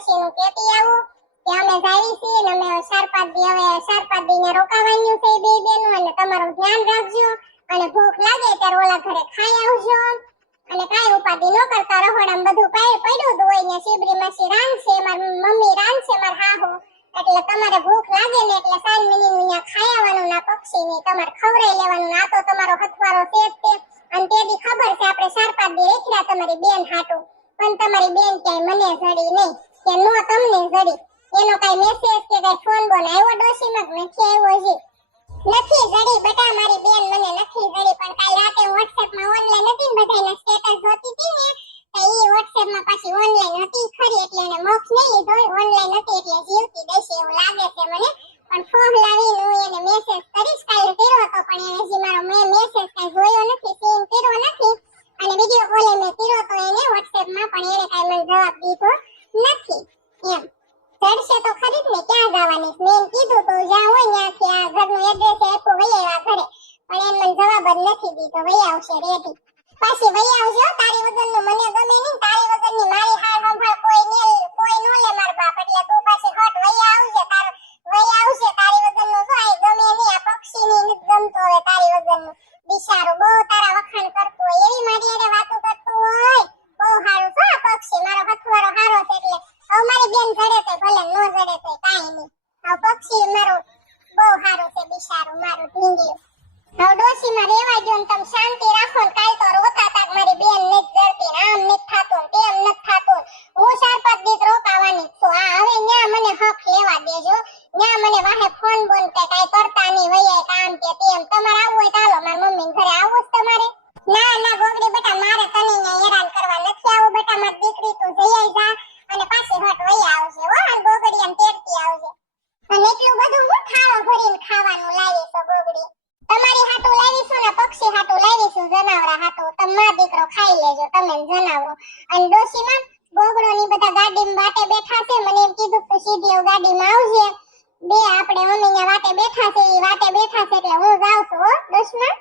ડોશીનું કેતી આવું કે અમે જાવી છીએ ને અમે 4-5 દી હવે 4-5 દી ને રોકાવાનું છે બે બેનું અને તમારું ધ્યાન રાખજો અને ભૂખ લાગે ત્યારે ઓલા ઘરે ખાઈ આવજો અને કાઈ ઉપાધિ ન કરતા રહોડામાં બધું પડ્યું હોય ને શીબરી માસી રાંધશે મારી મમ્મી રાંધશે માર હાહુ એટલે તમારે ભૂખ લાગે ને એટલે સાંજ મિની નું અહીંયા ખાઈ આવવાનું ના પક્ષીની તમારે ખવરાઈ લેવાનું ના તો તમારો હથવારો છે તે અને તેદી ખબર છે આપણે 4-5 દી રેખડા તમારી બેન હાટું પણ તમારી બેન ક્યાંય મને જડી નહીં કે નો તમને જડી એનો કઈ મેસેજ કે કઈ ફોન બોન આવ્યો ડોશીમાં નથી આવ્યો છે નથી જડી બટા મારી બેન મને નથી જડી પણ કાલ રાતે WhatsApp માં ઓનલાઈન હતી ને બધાના સ્ટેટસ જોતી હતી ને તો ઈ WhatsApp માં પાછી ઓનલાઈન હતી ખરી એટલે એને મોક્ષ નહીં લીધો ઓનલાઈન હતી એટલે જીવતી દેશે એવું લાગે છે મને પણ ફોન લાવીને હું એને મેસેજ કરીશ કાલે કર્યો હતો પણ એને હજી મારો મેસેજ કઈ જોયો નથી સીન કર્યો નથી અને વિડિયો કોલે મેં કર્યો તો એને WhatsApp માં પણ એને કઈ મને જવાબ દીધો નથી એમ ચડશે તો ખરી ને ક્યાં જવાની મેં કીધું તો જ્યાં હોય ત્યાંથી આ ઘરનું એડ્રેસ આપ્યું વઈ આવ્યા ઘરે પણ એને મને જવાબ જ નથી દીધો વઈ આવશે રેડી પાછી વઈ આવજો તારી વગરનું મને ગમે નહીં તારી વગરની મારી હાર સંભાળ કોઈ નો લે માર બાપ એટલે તું પાછી હટ વઈ આવજે વઈ આવશે તારી વગરનું જો આ ગમે નહીં આ પક્ષીની નથી ગમતો હવે તારી વગરનું બિચારું બહુ તારા વખાણ કરતું હોય એવી મારી હારે વાતો કરતું હોય બહુ સારું છો આ પક્ષી મારો હથવારો હારો છે એટલે હવે મારી બેન જડે તો ભલે નો જડે તો કાઈ નહીં આ પક્ષી મારો બહુ સારું છે બિચારું મારું ઢીંગલું હવે ડોશીમાં રેવા દો ને તમે શાંતિ રાખો ને કાલ તો રોતા તા મારી બેન નથી જડતી ને આમ નથી થાતું તેમ નથી થાતું હું 4-5 દી રોકાવાની છું આ હવે ન્યા મને હક લેવા દેજો ન્યા મને વાહે ફોન બોન કે કાઈ કરતા નહીં વઈએ કામ કે તેમ તમારે આવવું હોય તો હાલો મારી મમ્મી ઘરે આવવું જ તમારે ના ના ગોગડી બેટા મારે તને અહીંયા હેરાન કરવા નથી આવું બેટા મારી દીકરી તું જઈ આઈ જા અને પાછી હટ વઈ આવશે હો આ ગોગડી આમ તેડતી આવજે અને એટલું બધું હું થાળો ભરીને ખાવાનું લાવી છો ગોગડી તમારી હાટુ લાવીશું ને પક્ષી હાટુ લાવીશું જનાવરા હાટુ તમારો દીકરો ખાઈ લેજો તમે જનાવો અને ડોશીમાં ગોગડો ની બધા ગાડીમાં વાટે બેઠા છે મને એમ કીધું તું સીધી ગાડીમાં આવજે બે આપણે મમ્મીના વાટે બેઠા છે ઈ વાટે બેઠા છે એટલે હું જાઉં છું હો ડોશમાં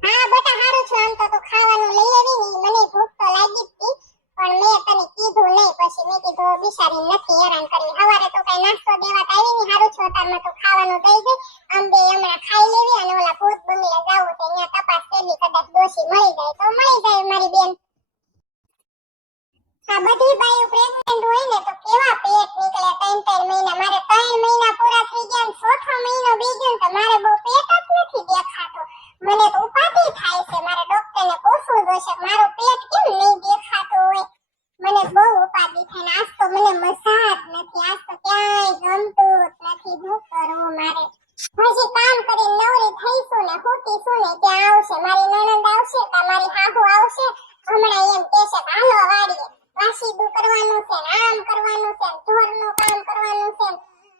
હા બેટા હારું છે આમ તો ખાવાનું લઈ આવી ને મને ભૂખ તો લાગી હતી પણ મેં તને કીધું નહીં પછી મેં કીધું બિચારી નથી હેરાન કરવી સવારે તો કઈ નાસ્તો દેવા આવી નહીં હારું છો તારમાં તો ખાવાનું દઈ દે આમ બે હમણાં ખાઈ લેવી અને ઓલા ભૂત બંગલે જાવું તો ત્યાં તપાસ કરી કદાચ દોશી મળી જાય તો મળી જાય મારી બેન આ બધી બાઈઓ પ્રેગ્નન્ટ હોય ને તો કેવા પેટ નીકળે 3-3 મહિના મારે 3 મહિના પૂરા થઈ ગયા ને ચોથો મહિનો બેસી ગયો તો મારે બહુ પેટ જ નથી દેખાતો મને તો ઉપાધિ થાય છે મારે ડોક્ટરને પૂછવું જોશે મારું પેટ કેમ નહીં દેખાતું હોય મને બહુ ઉપાધિ થાય ને આજ તો મને મજા જ નથી આજ તો ક્યાંય ગમતું જ નથી શું કરવું મારે હજી કામ કરીને નવરી થઈશું ને હોતીશું ને ત્યાં આવશે મારી નણંદ આવશે કે મારી હાહુ આવશે હમણાં એમ કહેશે કે હાલો વાડીએ વાસીદું કરવાનું છે ને આમ કરવાનું છે ને ઢોરનું કામ કરવાનું છે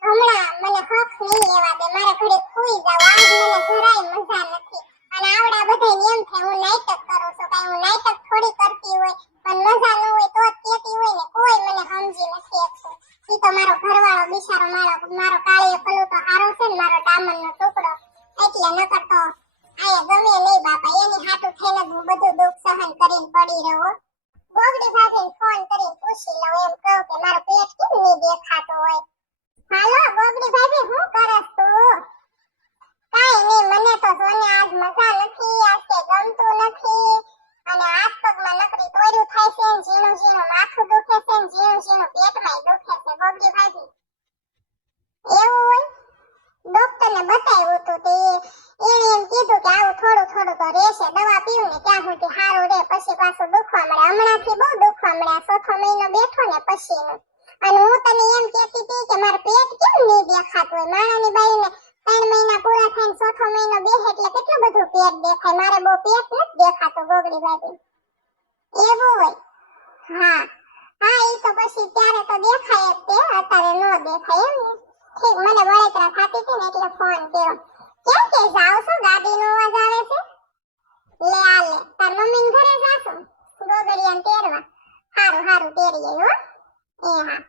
હમણાં મને હક નહીં લેવા દે મારા ઘરે ખોઈ જાવ આજ મને જરાય મજા નથી અને આવડા બધાને એમ થાય હું નાટક કરું છું કાઈ હું નાટક થોડી કરતી હોય પણ મજા ન હોય તો જ કહેતી હોય ને કોઈ મને સમજી નથી શકતું ઈ તો મારો ઘરવાળો બિચારો મારો કાળીયો પલ્લો તો હારો છે ને મારો દામનનો ટુકડો એટલે નકર તો આયા ગમે નહીં બાપા એની હાટુ થઈને હું બધું દુઃખ સહન કરીને પડી રહું ગોગડી ભાભીને ફોન કરીને પૂછી લઉં એમ કહું કે મારું પેટ કેમ નહીં દેખાતું હોય હાલો ગોગડી ભાભી હું કરસ તું કાઈ નહીં મને તો જોને આજ મજા નથી આજ કે ગમતું નથી અને હાથ પગમાં નકરી તોડ્યું થાય છે ને ઝીણું ઝીણું માથું દુખે છે ને ઝીણું ઝીણું પેટમાં દુખે છે ગોગડી ભાભી એવું હોય ડોક્ટરને બતાવ્યું હતું તે એને એમ કીધું કે આવું થોડું થોડું તો રહેશે દવા પીવું ને ત્યાં સુધી સારું રહે પછી પાછું દુખવા મળે હમણાંથી બહુ દુખવા મળ્યા ચોથો મહિનો બેઠો ને પછીનું અને હું તને એમ કહેતી હતી કે મારું પેટ કેમ નહીં દેખાતું હોય માણાની બાઈને 3 મહિના પૂરા થઈને ચોથો મહિનો બેસે એટલે કેટલું બધું પેટ દેખાય મારે બહુ પેટ નથી દેખાતું ગોગડી ભાભી એવું હોય હા હા ઈ તો પછી ત્યારે તો દેખાય જ તે અત્યારે ન દેખાય એમ ને ઠીક મને બળતરા થાતી હતી ને એટલે ફોન કર્યો કેમ કે જાવ છો ગાડીનો અવાજ આવે છે લે આ લે તાર મમ્મીને ઘરે જાશો ગોગડિયાને તેડવા હારું તેડીએ હો એ હા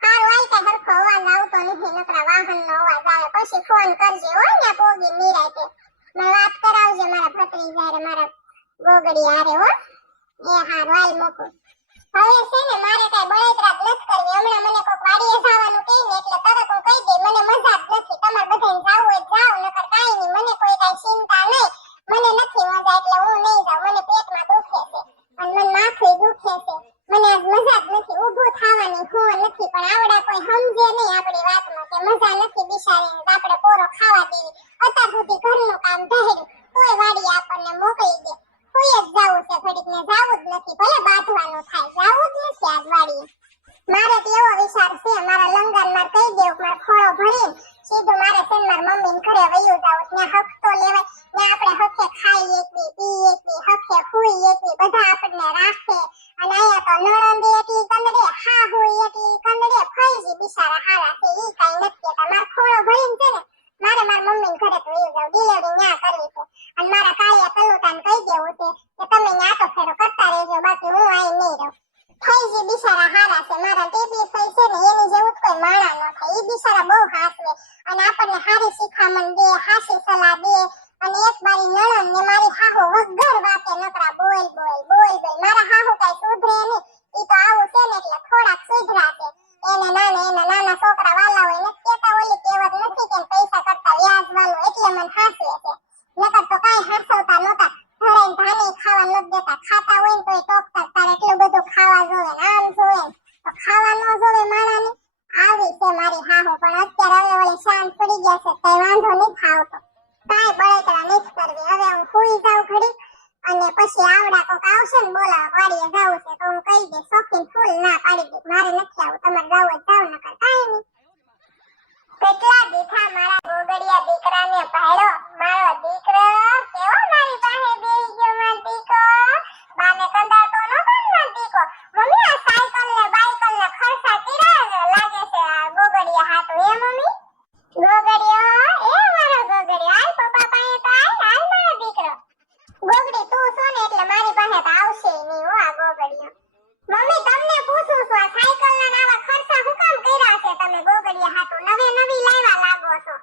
હારું આઈ કા હરખો અવાજ આવતો નથી નકરા વાહનનો અવાજ આવે પછી ફોન કરજે હો ને પોગી નિરાતે મને વાત કરાવજે મારા ભત્રીજા રે મારા ગોગડી હારે હો એ હારું આઈ મૂકું હવે છે ને મારે કઈ બળતરા જ નથી કરવી હમણાં મને કોક વાડીએ જવાનું કહે ને એટલે તરત હું કહી દે મને મજા જ નથી, તમારે બધાને જાવું હોય જાવ, નકર કાઈ નહીં, મને કોઈ કાઈ ચિંતા નહીં, મને નથી મજા એટલે હું નહીં જાઉં, મને પેટમાં દુખે છે અને મને માથું દુખે છે, મને આજ મજા જ નથી, ઊભું થવાની હું નથી, પણ આવડા કોઈ સમજે નહીં આપણી વાતમાં કે મજા નથી બિચારીને, આપણે પોરો ખાવા દેવી, અત્યાર સુધી ઘરનું કામ ઢહેર્યું તોય વાડીએ આપણને મોકલી દે, કોઈ જ જાવું છે ઘડીક ને જાવું જ નથી, ભલે બાંધવાનું થાય જાવું જ નથી આજ વાડીએ. મારે તો એવો વિચાર છે મારા લંગન માં કહી દેવું માર ખોળો ભરીને સીધું મારે છે માર મમ્મી ને ઘરે વયું જાવ, ત્યાં હક તો લેવાય, ત્યાં આપણે હકે ખાઈ એકવી પી એકવી હકે હુઈ એકવી, બધા આપણને રાખે, અને અહીંયા તો નણંદી એટલી કંદડે, હા હોય એટલી કંદડે, ફઈજી બિચારા હારા છે ઈ કાઈ નથી કહેતા, માર ખોળો ભરીને છે ને મારે માર મમ્મી ને ઘરે તો વયું જાવ, ડિલિવરી ન્યા કરવી છે, અને મારા કાળિયા કલુટાને કહી દેવું છે કે તમે ન્યા તો ફેરો કરતા રહેજો, બાકી હું અહીં નહીં રહું. ફઈજી બિચારા હારા છે, મારા ટીપી ફઈ છે ને એની જેવું કોઈ માણા ન થાય, ઈ બિચારા બહુ હાસવે અને આપણને હારી શીખામણ દે, હાસી સલાહ દે, અને એક બારી નણંદ ને મારી હાહુ વગર વાતે નકરા બોલ બોલ બોલ બોલ, મારા હાહુ કઈ સુધરે નહીં, ઈ તો આવું છે ને એટલે થોડાક સુધરા છે, એના નાના છોકરા વાલા હોય ને કેતા ઓલી કહેવત નથી કે પૈસા કરતા વ્યાજ વાળું, એટલે મને હાસવે છે, નકર તો કાઈ હાસવતા નહોતા, ધરાઈને ધાની ખાવા નથી દેતા, ખાતા હોય ને તોય ટોકતા તારે એટલું બધું ખાવા જોવે ને આમ જોવે તો ખાવા ન જોવે માણાને, આવી છે મારી હાહુ, પણ અત્યારે હવે ઓલી શાંત પડી ગયા છે કઈ વાંધો નહીં ખાવતો, કાઈ બળતરા નથી કરવી, હવે હું સુઈ જાઉં ઘડી અને પછી આવડા કોક આવશે ને બોલાવા વાડીએ જાવું છે તો હું કહી દે શોખીન ફૂલ ના પાડી દે મારે નથી આવું, તમારે જાવું હોય જાવ, નકર કાઈ નહીં. કેટલા દીઠા મારા ગોગડિયા દીકરાને ભાડ્યો, મારો દીકરો કેવો મારી પાસે બેહી ગયો, મારો દીકો બાને કંડાતો નતો ને દીકો, મમ્મી આ સાયકલ ને બાયકલ ને ખર્ચા કર્યા લાગે છે આ ગોગડિયા હાટુ, હે મમ્મી ગોગડિયો, એ મારો ગોગડિયો આય પપ્પા પાસે તો આય મારો દીકરો, ગોગડી તું છો ને એટલે મારી પાસે તો આવશે નહીં હો આ ગોગડિયો. મમ્મી તમને પૂછું છું આ સાયકલ ના આવા ખર્ચા હું કામ કર્યા છે તમે ગોગડિયા હાટુ, નવી લાવ્યા લાગો છો?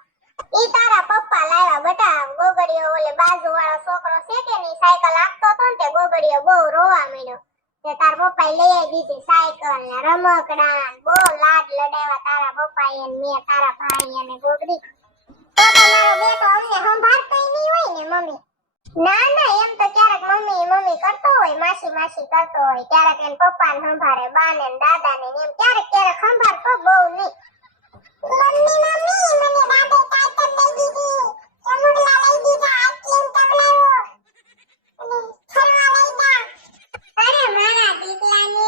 ઈ તારા પપ્પા લાવ્યા બટા, ગોગડિયો ઓલે બાજુ વાળો છોકરો છે કે ની સાયકલ આપતો તો ને તે ગોગડિયો બહુ રોવા માંડ્યો, તે તાર પપ્પાએ લઈ આવી દીધી સાયકલ ને રમકડા, બહુ લાડ લડાવ્યા તારા પપ્પાએ ને મેં તારા ભાઈ અને ગોગડી, તો તમારો બેટો અમને સંભાળતોય નહીં હોય ને મમ્મી? ના ના એમ તો ક્યારેક મમ્મી કરતો હોય, માસી કરતો હોય, ક્યારેક એન પપ્પાને સંભાળે, બાને ને દાદાને એમ ક્યારેક સંભાળતો બહુ નહીં. મમ્મી મને દાદે સાયકલ લઈ દીધી, ચમુડલા લઈ દીધા, આઈસ્ક્રીમ ખવડાવ્યો અને ફરવા લઈ ગયા. અરે મારા દીકલાને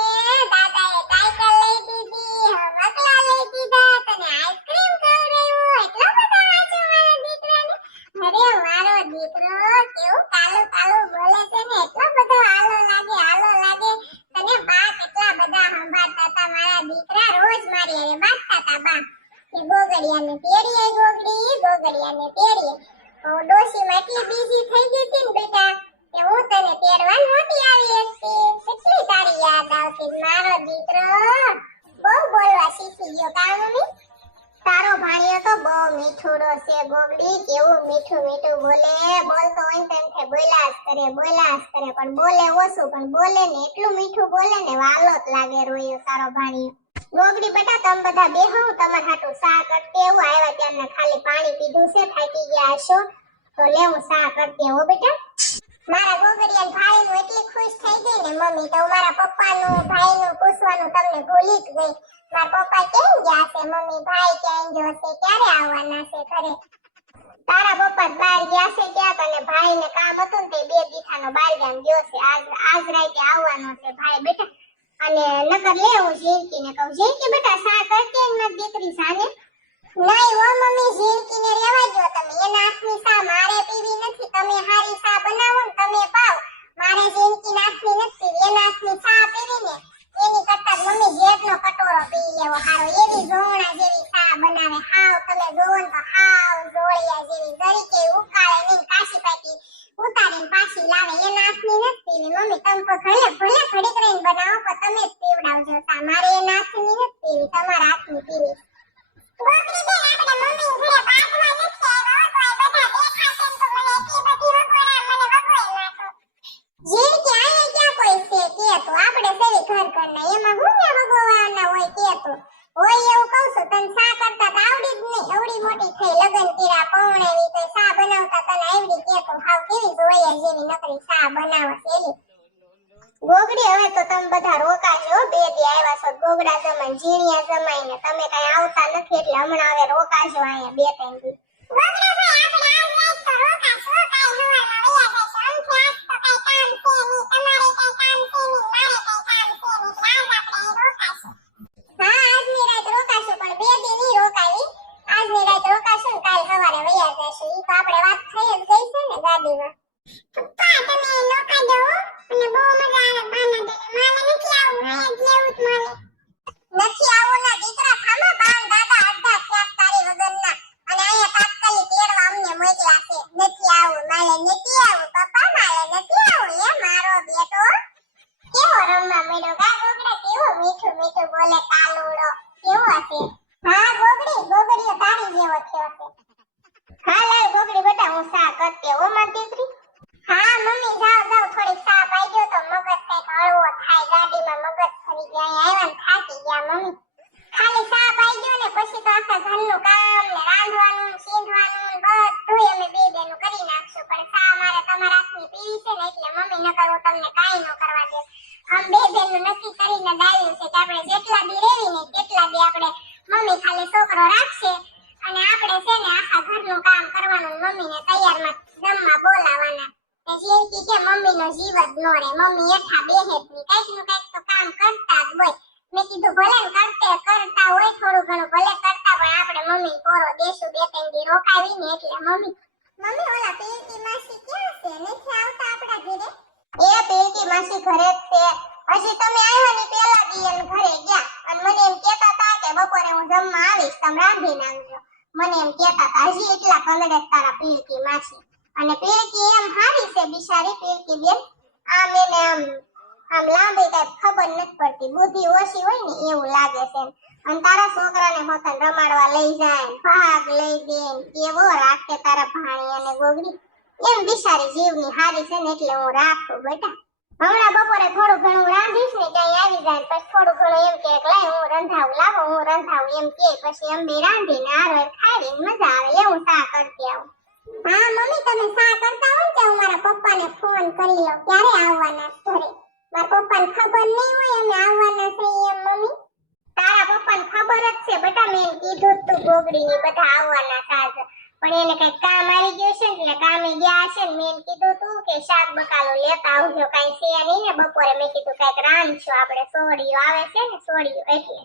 દાદાએ સાયકલ લઈ દીધી, રમકડા લઈ દીધા, તને આઈસ્ક્રીમ ખવડાવ્યો, એટલો બધો આજો મારા દીકરાને. અરે મારો દીકરો કેવું કાલું બોલે છે ને, એટલો બધો આલો લાગે, તને બા કેટલા બધા સંભાળતા હતા મારા દીકરા, રોજ મારી હારે બાંધતા હતા બા કે ગોગડિયાને તેડીએ ગોગડિયાને તેડીએ, હું ડોશીમાં એટલી બીજી થઈ ગઈ હતી ને બેટા કે હું તને તેડવા નહોતી આવી હતી, કેટલી તારી યાદ આવતી, મારો દીકરો બહુ બોલવા શીખી ગયો કા મમ્મી? તારો ભાણિયો તો બહુ મીઠુડો છે ગોગડી, કેવું મીઠું બોલે, બોલતો હોય ને તેમ બોલ્યા જ કરે, પણ બોલે ઓછું, પણ બોલે ને એટલું મીઠું બોલે ને વાલો જ લાગે રોયો તારો ભાણિયો. ગોગડી બેટા તમે બધા બેહો, તમાર હાટુ સા કરતે હું આવ્યા ત્યારને ખાલી પાણી પીધું છે, થાકી ગયા હશો તો લે હું સા કરતે હો બેટા. મારા ગોગડિયા ભાઈનું એટલી ખુશ થઈ ગઈ ને મમ્મી, તો મારા પપ્પાનું ભાઈનું પૂછવાનું તમને ભૂલી જ ગઈ. મારા પપ્પા ક્યાં ગયા છે મમ્મી, ભાઈ ક્યાં ગયો છે, ક્યારે આવવાના છે ઘરે? તારા પપ્પા બહાર ગયા છે ક્યાંક, અને ભાઈને કામ હતું ને તે 2 દીઠાનો બહાર ગામ ગયો છે, આજ રાતે આવવાનો છે ભાઈ બેટા. અને નકર લે હું ઝીણકીને કહું, ઝીણકી બેટા સા કરતે ન દીકરી સાને? નહીં ઓ મમ્મી, ઝીણકીને રહેવા દો તમે, એના હાથની સા મારે પીવી નથી, તમે હારી સા બનાવો ને તમે પાવ, મારે ઝીણકીના હાથની નથી, એના હાથની સા પીવી ને એની કરતા મમ્મી જેટનો કટોરો પી લેવો હારો, એવી જોણા જેવી સા બનાવે, હાવ તમે જોવો ને તો હાવ જોળિયા જેવી, ગરીકે ઉકાળે નહીં, કાશી પાકી ઉતારીને પાછી લાવે, એના હાથની નથી પીવી મમ્મી, તમે તો ભલે ઘડીક રહીને બનાવો પણ તમે જ પીવડાવજો સા, મારે એના હાથની નથી પીવી, તમારા હાથની પીવી. ગોગડી બેન આપણે મમ્મી ઘરે બાંધવા નથી આવ્યો, તો બધા દેખાશે ને તો મને એટલી બધી વગોડા મને વગોઈ નાખો. જીણકી આયા ક્યાં કોઈ છે કે તો આપણે સેવી ઘર કરના, એમાં હું ને વગોવાના હોય કે તો છું હોય એવું કહું છું તને સા કરતા તો આવડી જ નહીં એવડી મોટી થઈ લગન કર્યા પૌણેવી તો સા બનાવતા તને આવડી કે તો હાવ કેવી જોયા જેવી નકરી સા બનાવો એલી ગોગડી હવે તો તમે બધા રોકાજો બે દી આવ્યા છો ગોગડા જમાઈ ઝીણિયા જમાઈ ને તમે કઈ આવતા નથી એટલે હમણાં હવે રોકાજો અહીંયા બે ત્રણ દી ગોગડા ભાઈ આપણે આજ રાત તો રોકાશો કાઈ હવારમાં વયા જશો આમ કે આજ તો કઈ કામ છે નહીં તમારે કઈ કામ છે નહીં મારે કઈ કામ છે નહીં આજ આપણે રોકાશો હા આજની રાત રોકાશો પણ બે દી નહીં રોકાવી આજની રાત રોકાશો ને કાલ સવારે વયા જશો ઈ તો આપણે વાત થઈ જ ગઈ છે ને ગાડીમાં પપ્પા તમે લોકા દો અને બહુ મજા આવે બાના દે મારે નથી આવું હે જેવું જ મને નથી આવું ના દીકરા ખામા બાન દાદા અડધા ક્યાંક તારી વગરના અને અહીંયા તાત્કાલિક તેડવા અમને મોકલ્યા છે નથી આવું મારે નથી આવું પપ્પા મારે નથી આવું એ મારો બેટો કેવો રમવા મળ્યો ગા ગોગડા કેવો મીઠું મીઠું બોલે કાલુડો કેવો હશે હા ગોગડીઓ તારી જેવો થયો છે હા લાલ ગોગડી બેટા હું સા કરતે હો માર દીકરી હા મમ્મી જાવ થોડીક સા પાઈ ગયો તો મગજ કઈક હળવો થાય ગાડીમાં મગજ ફરી ગયા આવ્યા ને થાકી ગયા મમ્મી ખાલી સા પાઈ ગયો ને પછી તો આખા ઘરનું કામ ને રાંધવાનું સીંધવાનું બધું અમે બે બેનું કરી નાખશું પણ સા મારે તમારા હાથની પીવી છે ને એટલે મમ્મી ન કરું તમને કાઈ ન કરવા દે આમ બે બેનું નક્કી કરીને દાવ્યું છે કે આપણે જેટલા દી રેવી ને તેટલા દી આપણે મમ્મી ખાલી છોકરો રાખશે અને આપણે છે ને આખા ઘરનું કામ કરવાનું મમ્મીને તૈયારમાં જમવા બોલાવવાના જીણકી કે મમ્મીનો જીવ જ નો રે મમ્મી એઠા બેહે જ નહીં કઈક નું કઈક તો કામ કરતા જ હોય મેં કીધું ભલે કરતા હોય થોડું ઘણું ભલે કરતા પણ આપણે મમ્મી પોરો દેશું બે ત્રણ દી રોકાવી ને એટલે મમ્મી ઓલા પીલકી માસી ક્યાં છે નથી આવતા આપણા ઘરે એ પીલકી માસી ઘરે જ છે હજી તમે આવ્યાની પહેલા દી એમ ઘરે ગયા અને મને એમ કહેતા હતા કે બપોરે હું જમવા આવીશ તમે રાંધી નાખજો મને એમ કહેતા હતા હજી એટલા કંદડે તારા પીલકી માસી અને પીલકી એમ હારી છે બિચારી પીલકી બેન આમ એને આમ લાંબી કઈ ખબર નથી પડતી બુદ્ધિ ઓછી હોય ને એવું લાગે છે અને તારા છોકરાને હોતન રમાડવા લઈ જાય ભાગ લઈ દે કેવો રાખે તારા ભાણી અને ગોગડી એમ બિચારી જીવની હારી છે ને એટલે હું રાખું બેટા હમણાં બપોરે થોડું ઘણું રાંધીશ ને કઈ આવી જાય પછી થોડું ઘણું એમ કે લાય હું રંધાવું એમ કે પછી અંબે રાંધીને આરો ખાઈને મજા આવે એવું સા કરતી આવું હા મમ્મી તમે સા કરતા હો કે હું મારા પપ્પાને ફોન કરી લઉં ક્યારે આવવાના ઘરે મારા પપ્પાને ખબર નહીં હોય અમે આવવાના છે એમ મમ્મી તારા પપ્પાને ખબર જ છે બેટા મેં કીધું તું ગોગડીની બધા આવવાના સાજ પણ એને કઈ કામ આવી ગયું છે એટલે કામે ગયા છે ને મેં કીધું તું કે શાક બકાલો લેતા આવજો કઈ છે નહીં ને બપોરે મેં કીધું કઈક રાંધશું આપણે સોડિયો આવે છે ને સોડિયો એટલે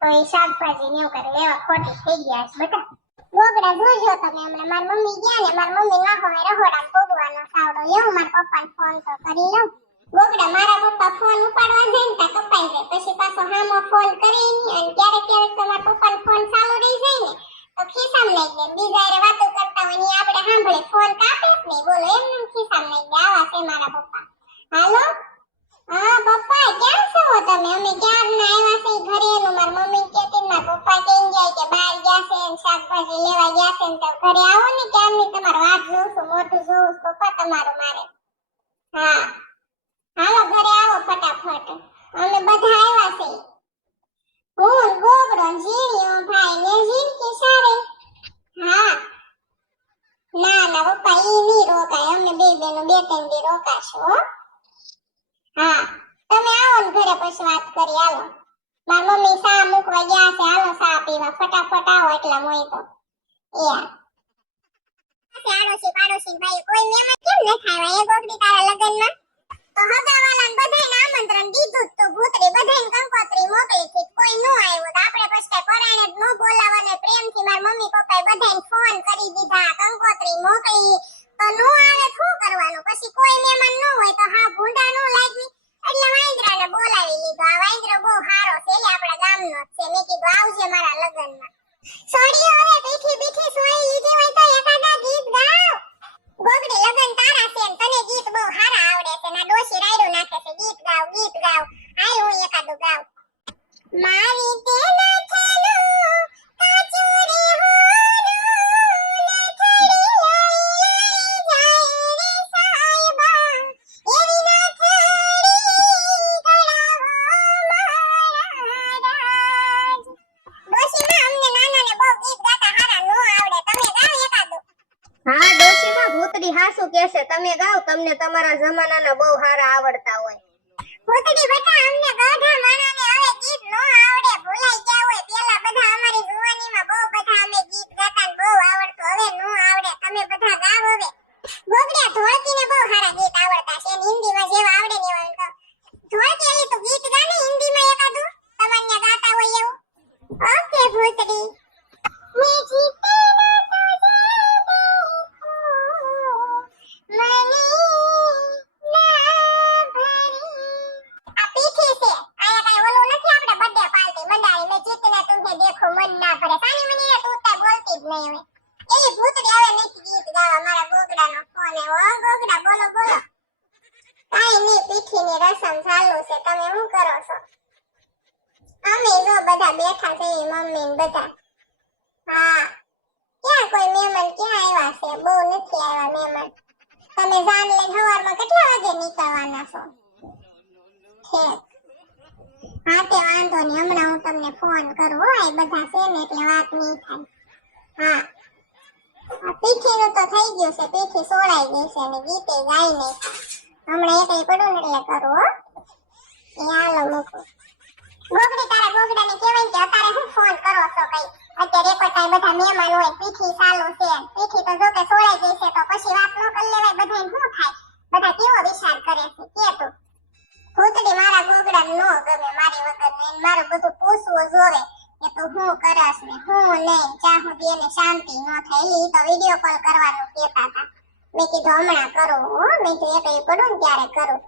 તો એ શાકભાજી ને એવું કરે લેવા ખોટી થઈ ગયા છે બેટા ગોગડા જોજો તમે હમણાં મારી મમ્મી ગયા ને મારી મમ્મી ના હોય રહોડા ભોગવાનો સાવડો લેવું મારા પપ્પાને ફોન તો કરી લઉં ગોગડા મારા પપ્પા ફોન ઉપાડવા જાય ને તા કપાઈ જાય પછી પાછો હામો ફોન કરીને અને ક્યારેક ક્યારેક તો મારા પપ્પાનો ફોન ચાલુ રહી જાય ને તો ખિસ્સામાં લઈ દે બીજા હારે વાતો કરતા હોય ને આપણે સાંભળે ફોન કાપે જ નહીં બોલો એમ ખિસ્સામાં લઈ દે આવા છે મારા પપ્પા હાલો હા પપ્પા ક્યાં છો તમે અમે ક્યારના આવ્યા છે ઘરે એનું મારી મમ્મી કહેતી મારા પપ્પા કઈ જાય કે બહાર ગયા છે ને શાકભાજી લેવા ગયા છે ને તો ઘરે આવો ને ક્યારની તમારો વાત જોઉં છું મોઢું જોઉં છું પપ્પા તમારું મારે હા હાલો ઘરે આવો ફટાફટ અમે બધા આવ્યા છે હું ગોગડો ઝીણ્યો ભાઈ ને ઝીણકી સારે હા ના પપ્પા ઈ નહીં રોકાય અમે બે બેનો બે ત્રણ દી રોકાશું હો હા તમે આવો ને ઘરે પછી વાત કરી હાલો મારી મમ્મી સા મૂકવા ગયા છે હાલો સા પીવા ફટાફટ આવો એટલા મોય તો આડોશી ભાઈ કોઈ મહેમાન કેમ ન ખાવા એ ગોગડી તારા લગનમાં તો હગાવાલાને બધાયને આમંત્રણ દીધું તો ભૂતરી બધાયને કંકોત્રી મોકલી છે કોઈ નો આવ્યો તો આપણે પછી પરાણે જ નો બોલાવવાને પ્રેમથી માર મમ્મી પપ્પાએ બધાયને ફોન કરી દીધા કંકોત્રી મોકલી તો નો આવે શું કરવાનું પછી કોઈ મહેમાન ન હોય તો હા ભૂંડા નો લાગી એટલે વાંદરાને બોલાવી લીધો આ વાંદરો બહુ સારો છે એટલે આપણા ગામનો જ છે મેં કીધું આવજે મારા લગનમાં સોડીઓ હવે પીઠી બીઠી સોઈ લીધી હોય તો એકાદા ગીત ગાવ ગોગડી લગન તારા છે ને તને ગીત બહુ સારા આવડે છે ના ડોશી રાયડું નાખે છે ગીત ગાવ હાલ હું એકાદું ગાવ મારી તેના છેલો કાચું રે હોરું ને થડી લઈ જાય રે સાહેબા એવી ના થડી ગળાવો મારા રાજ તમે ગાઓ, તમને તમારા જમાનાના બહુ સારા આવડતા હોય. ભૂતડી બટા અમને ગોઢા માણાને હવે ગીત નો આવડે, ભૂલાઈ ગયા હોય. પેલા બધા અમારી જુવાનીમાં બહુ બધા અમે ગીત ગાતા ને બહુ આવડતું, હવે નો આવડે. તમે બધા ગાવ હવે. ગોગડિયા ધોળકીને બહુ સારા ગીત આવડતા છે, અને હિન્દીમાં જેવા આવડે ને એવા તો. ધોળકી એલી તું ગીત ગા ને હિન્દીમાં એકાદું, તમને ગાતા હોય એવું. ઓકે ભૂતડી. मैं जीते ना तुझे देखूं, मैंने ना भरी. આ પીઠી છે, આયા કાઈ ઓલું નથી આપણે બર્થડે પાર્ટી મંડાવી. મેં જીતને તુમ્હે દેખો મન ના ભરે. સાની મની ને તું તો બોલતી જ નહીં હવે. એલી ભૂતડી હવે નથી ગીત ગાવા, મારા ગોગડાનો ફોન આવ્યો. ગોગડા બોલો બોલો. કાઈ નહીં, પીઠીની રસમ ચાલુ છે. તમે શું કરો છો? અમે જો બધા બેઠા છે, મમ્મી ને બધા. હા, ક્યાં કોઈ મહેમાન ક્યાં આવ્યા છે? બહુ નથી આવ્યા મહેમાન. તમે જાન લઈને સવારમાં કેટલા વાગે નીકળવાના છો? ઠીક. હા તે વાંધો નહીં, હમણાં હું તમને ફોન કરું હો. આ બધા છે ને એટલે વાત નહીં થાય. હા, આ પીઠીનું તો થઈ ગયું છે, પીઠી સોળાઈ ગઈ છે અને ગીતે ગાઈ નહીં. હમણાં એકલી પડું ને એટલે કરું હો. એ હાલો મૂકું. ગોગડી તારા ગોગડાને કહેવાય કે અત્યારે હું ફોન કરો છો કઈ? અત્યારે કોઈ કાંઈ બધા મહેમાન હોય, પીઠી ચાલુ છે. પીઠી તો જો કે સોળાઈ ગઈ છે, તો પછી વાત ન કરી લેવાય. બધાને શું થાય? બધા કેવો વિચાર કરે છે કે તું? ભૂતડી મારા ગોગડા નો ગમે મારી વગર ને, મારું બધું પૂછવું જોવે કે તું શું કરસ ને હું નહીં. જ્યાં સુધી એને શાંતિ ન થાય એ તો વિડીયો કોલ કરવાનું કહેતા હતા. મેં કીધું હમણાં કરું હો, મેં કીધું એકલી પડું ને ત્યારે કરું.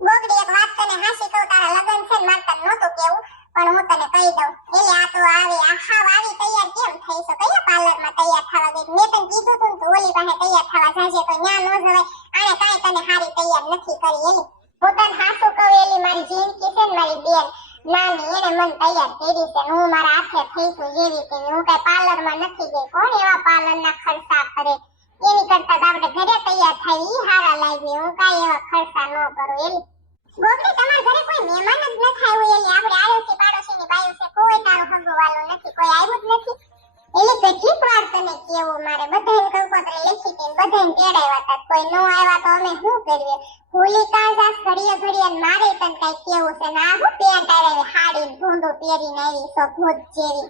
ગોગડી એક વાત તને હાસી કહું, તારા લગન છે ને મારે તને નહોતું કેવું, પણ હું તને કહી દઉં. એટલે આ તો આવી આખા આવી તૈયાર કેમ થઈ છે? કયા પાર્લરમાં તૈયાર થવા ગઈ? મેં તને કીધું તું તો ઓલી પાસે તૈયાર થવા જાજે, તો ન્યા ન જવાય. આને કાંઈ તને હારી તૈયાર નથી કરી. એલી હું તને હાસું કહું, એલી મારી જિંદગી છે ને મારી બેન નાની, એને મને તૈયાર કરી છે. હું મારા હાથે થઈ છું જેવી કે હું કઈ પાર્લરમાં નથી ગઈ. કોણ એવા પાર્લરના ખર્ચા કરે? એની કરતા આપણે ઘરે તૈયાર થાય ઈ હારા લાગે. હું કાંઈ એવા ખર્ચા ન કરું. એલી ગોગડી તમારા ઘરે કોઈ મહેમાન જ ન થાય હોય, એલી આપણે આડોશી પાડોશીની બાયું છે, કોઈ તારું હગવાલું નથી, કોઈ આવ્યું જ નથી. એલી કેટલીક વાર તને કેવું મારે, બધાને કંકોત્રી લખી હતી, બધાને તેડાવ્યા હતા, કોઈ ન આવ્યા તો અમે શું કરીએ? ભૂલી કાજા ઘડીએ ઘડીએ મારે તને કઈ કેવું છે ને? આ હું પેન્ટ આવી હાડી ભૂંડું પહેરીને આવી છો ભૂત જેવી.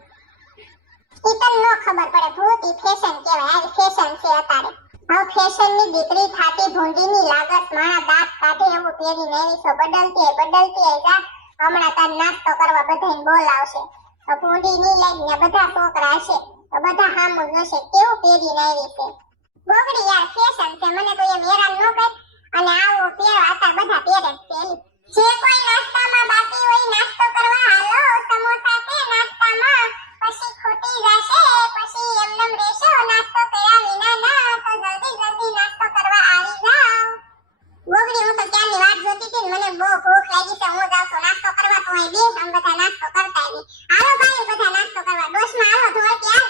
ઈ તને ન ખબર પડે, ભૂત ઈ ફેશન કહેવાય. આ ફેશન છે અત્યારે. હવે ફેશનની દીકરી થાતી ભૂંડીની લાગત, માણા દાંત કાઢે એવું પહેરીને આવી છો. બદલતી જા. હમણાં તાર નાસ્તો કરવા બધાને બોલાવશે તો ભૂંડી ની લઈને બધા છોકરા હશે તો બધા હામું જોશે કેવું પહેરીને આવી છે. ગોગડી યાર ફેશન છે, મને તો એમ હેરાન ન કર. અને આવો પહેરવા અત્યારે બધા પહેરે છે. જે કોઈ નાસ્તામાં બાકી હોય નાસ્તો કરવા હાલો, સમોસા છે નાસ્તામાં, પછી ખોટી જશે, પછી એમનેમ રહેશો નાસ્તો કર્યા વિના ના, તો જલ્દી નાસ્તો કરવા આવી જાવ. ગોગડી હું તો ક્યારની વાત જોતી હતી ને, મને બહુ ભૂખ લાગી છે. હું જાઉં છું નાસ્તો કરવા, તો અહીં બેસ અમે બધા નાસ્તો કરતા આવી. હાલો ભાઈ બધા નાસ્તો કરવા, ડોશમાં હાલો ધોળકી હાલ.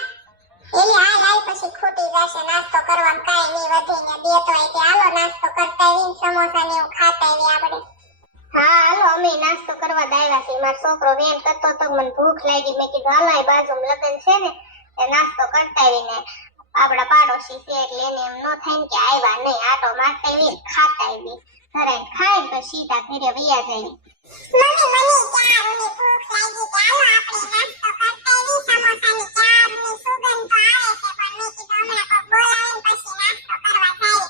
એલી હાલ પછી ખોટી જશે નાસ્તો કરવામાં, કાંઈ નહીં વધે ને દેતો હોય કે હાલો નાસ્તો કરતા આવી, સમોસા ને એવું ખાતા આવી આપણે. હા હાલો, અમે નાસ્તો કરવા દાવ્યા છીએ. મારો છોકરો વેન કરતો તો મને ભૂખ લાગી, મેં કીધું હાલો આ બાજુમાં લગન છે ને એ નાસ્તો કરતા આવીને આપડા પાડોશી છે એટલે એને એમ ન થાય ને કે આવ્યા નહીં, આટો મારતા આવી ખાતા આવી. ઘરે ખાઈ તો સીધા ઘરે વૈયા જાય. મમ્મી ચારની ભૂખ લાગી કે હાલો આપણે નાસ્તો કરતા આવી, સમોસાની ચારની સુગંધ તો આવે છે, પણ મેં કીધું હમણાં કોઈ બોલાવે ને પછી નાસ્તો કરવા જાય.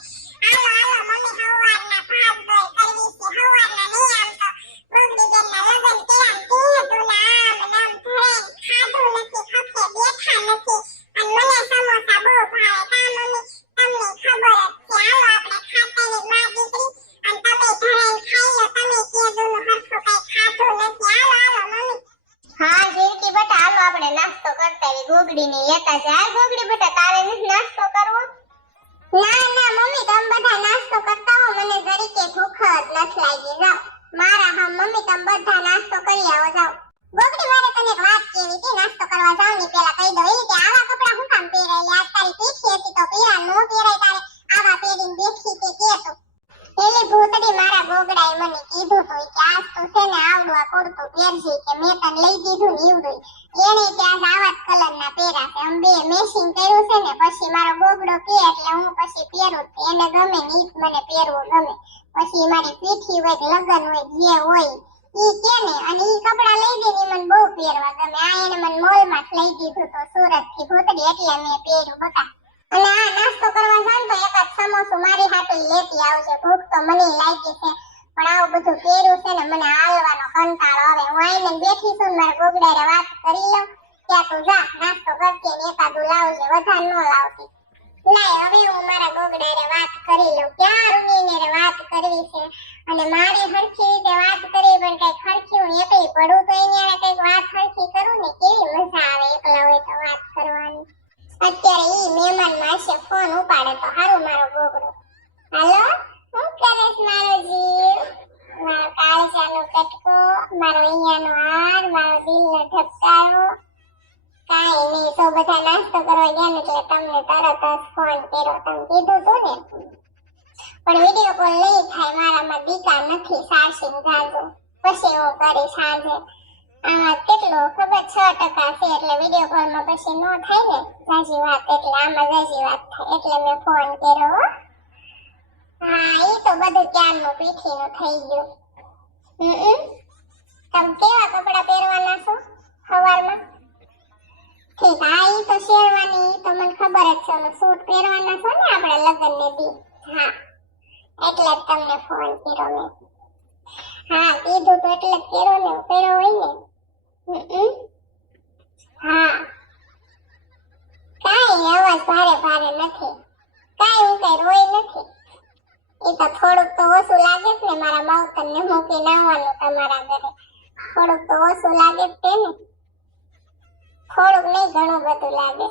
હાલો મમ્મી હવારના ભાત દોય કરવી છે, હવારના નહીં આમ તો ગોગડી બેનના લગન કેમ કીધું નામ ભરેન ખાધું નથી, ખખે બેઠા નથી, અને મને સમોસા બહુ ભાવે. કા મમ્મી તમને ખબર જ છે. હાલો આપણે ખાતાની માં દીકરી, અને તમે ભરેન ખાઈ લો, તમે કીધું હરખું કઈ ખાધું નથી. હાલો મમ્મી. હા જીનકી બેટા હાલો આપણે નાસ્તો કરતા આવી. ગોગડી ને લેતા જાય. ગોગડી બેટા તારે નથી નાસ્તો કરવો? ના મમ્મી તમે બધા નાસ્તો કરતા હો, મને જરીકે ભૂખ જ નથી લાગી. જાઓ મારા હા મમ્મી તમે બધા નાસ્તો કરી આવો જાઓ. ગોગડી મારે તને એક વાત કેવી હતી, નાસ્તો કરવા જાવ ને પેલા કહી દો એ કે આવા કપડા હું કામ પહેરાય? આજ તારી પીઠી હતી તો પહેરા, નો પહેરાય તારે આવા પહેરીને બેઠી તે કે તો. એલી ભૂતડી મારા ગોગડાએ મને કીધું તો કે આજ તો છે ને આવડું આવા કુર્તું પહેરજે કે મેં તને લઈ દીધું ને એવું એને ત્યાં આવા જ કલરના પહેર્યા છે અમે બે મેચિંગ કર્યું છે ને પછી મારો ગોગડો કે એટલે હું પછી પહેરું એને ગમે ને ઈ જ મને પહેરવું ગમે પછી મારી પીઠી હોય લગન હોય જે હોય ઈ કે ને અને ઈ કપડા લઈ દે ને મને બહુ પહેરવા ગમે આ એને મને મોલમાં લઈ દીધું તો સુરત થી ભોતડી એટલે મેં પહેર્યું બકા અને આ નાસ્તો કરવા જાન તો એકાદ સમોસું મારી હાટુ લેતી આવજે ભૂખ તો મને લાગી છે પણ આવું બધું પહેર્યું છે ને મને હાલવાનો કંટાળો આવે હું આઈને બેઠી છું મારા ગોગડારે વાત કરી લઉં ત્યાં તું જા નાસ્તો કરજે ને એકાદું લાવજે વધારે ન લાવતી લાય હવે હું મારા ગોગડારે વાત કરી લઉં ક્યાં રૂડીને વાત કરવી છે અને મારે હરખી રીતે વાત કરી પણ કઈ ખરખી હું એકલી પડું તો એની કઈક વાત હરખી કરું ને કેવી મજા આવે એકલા હોય તો વાત કરવાની અત્યારે ઈ મહેમાન માસે ફોન ઉપાડે તો હારું મારો ગોગડો હાલો હું કરેશ મારો જીવ મારો કાળજાનો કટકો મારો અહીંયાનો હાર મારો દિલનો ધબકારો કાંઈ નહીં તો બધા નાસ્તો કરવા ગયા ને એટલે તમને તરત જ ફોન કર્યો તમે કીધું તું ને પણ વિડીયો કોલ નહીં થાય મારામાં દીકા નથી સાસી જાજો પછી હું કરીશ સાંજે આમાં કેટલું ખબર 6% છે એટલે વિડીયો કોલમાં પછી નો થાય ને જાજી વાત એટલે આમાં જાજી વાત થાય એટલે મેં ફોન કર્યો હા ઈ તો બધું ક્યારનું પીઠીનું થઈ ગયું તમે કેવા કપડા પહેરવાના છો સવારમાં ઠીક હા ઈ તો શેરવાની ઈ તો મને ખબર જ છે સૂટ પહેરવાના છો ને આપણે લગ્નને દી હા એટલે જ તમને ફોન કર્યો મેં હા કીધું તો એટલે જ કર્યો ને કર્યો હોય ને હા કાંઈ અવાજ ભારે ભારે નથી કાંઈ હું કઈ રોઈ નથી એ તો થોડુંક તો ઓછું લાગે છે ને મારા માવતરને મૂકીને આવવાનું તમારા ઘરે થોડુંક તો ઓછું લાગે જ છે ને થોડુંક નહીં ઘણું બધું લાગે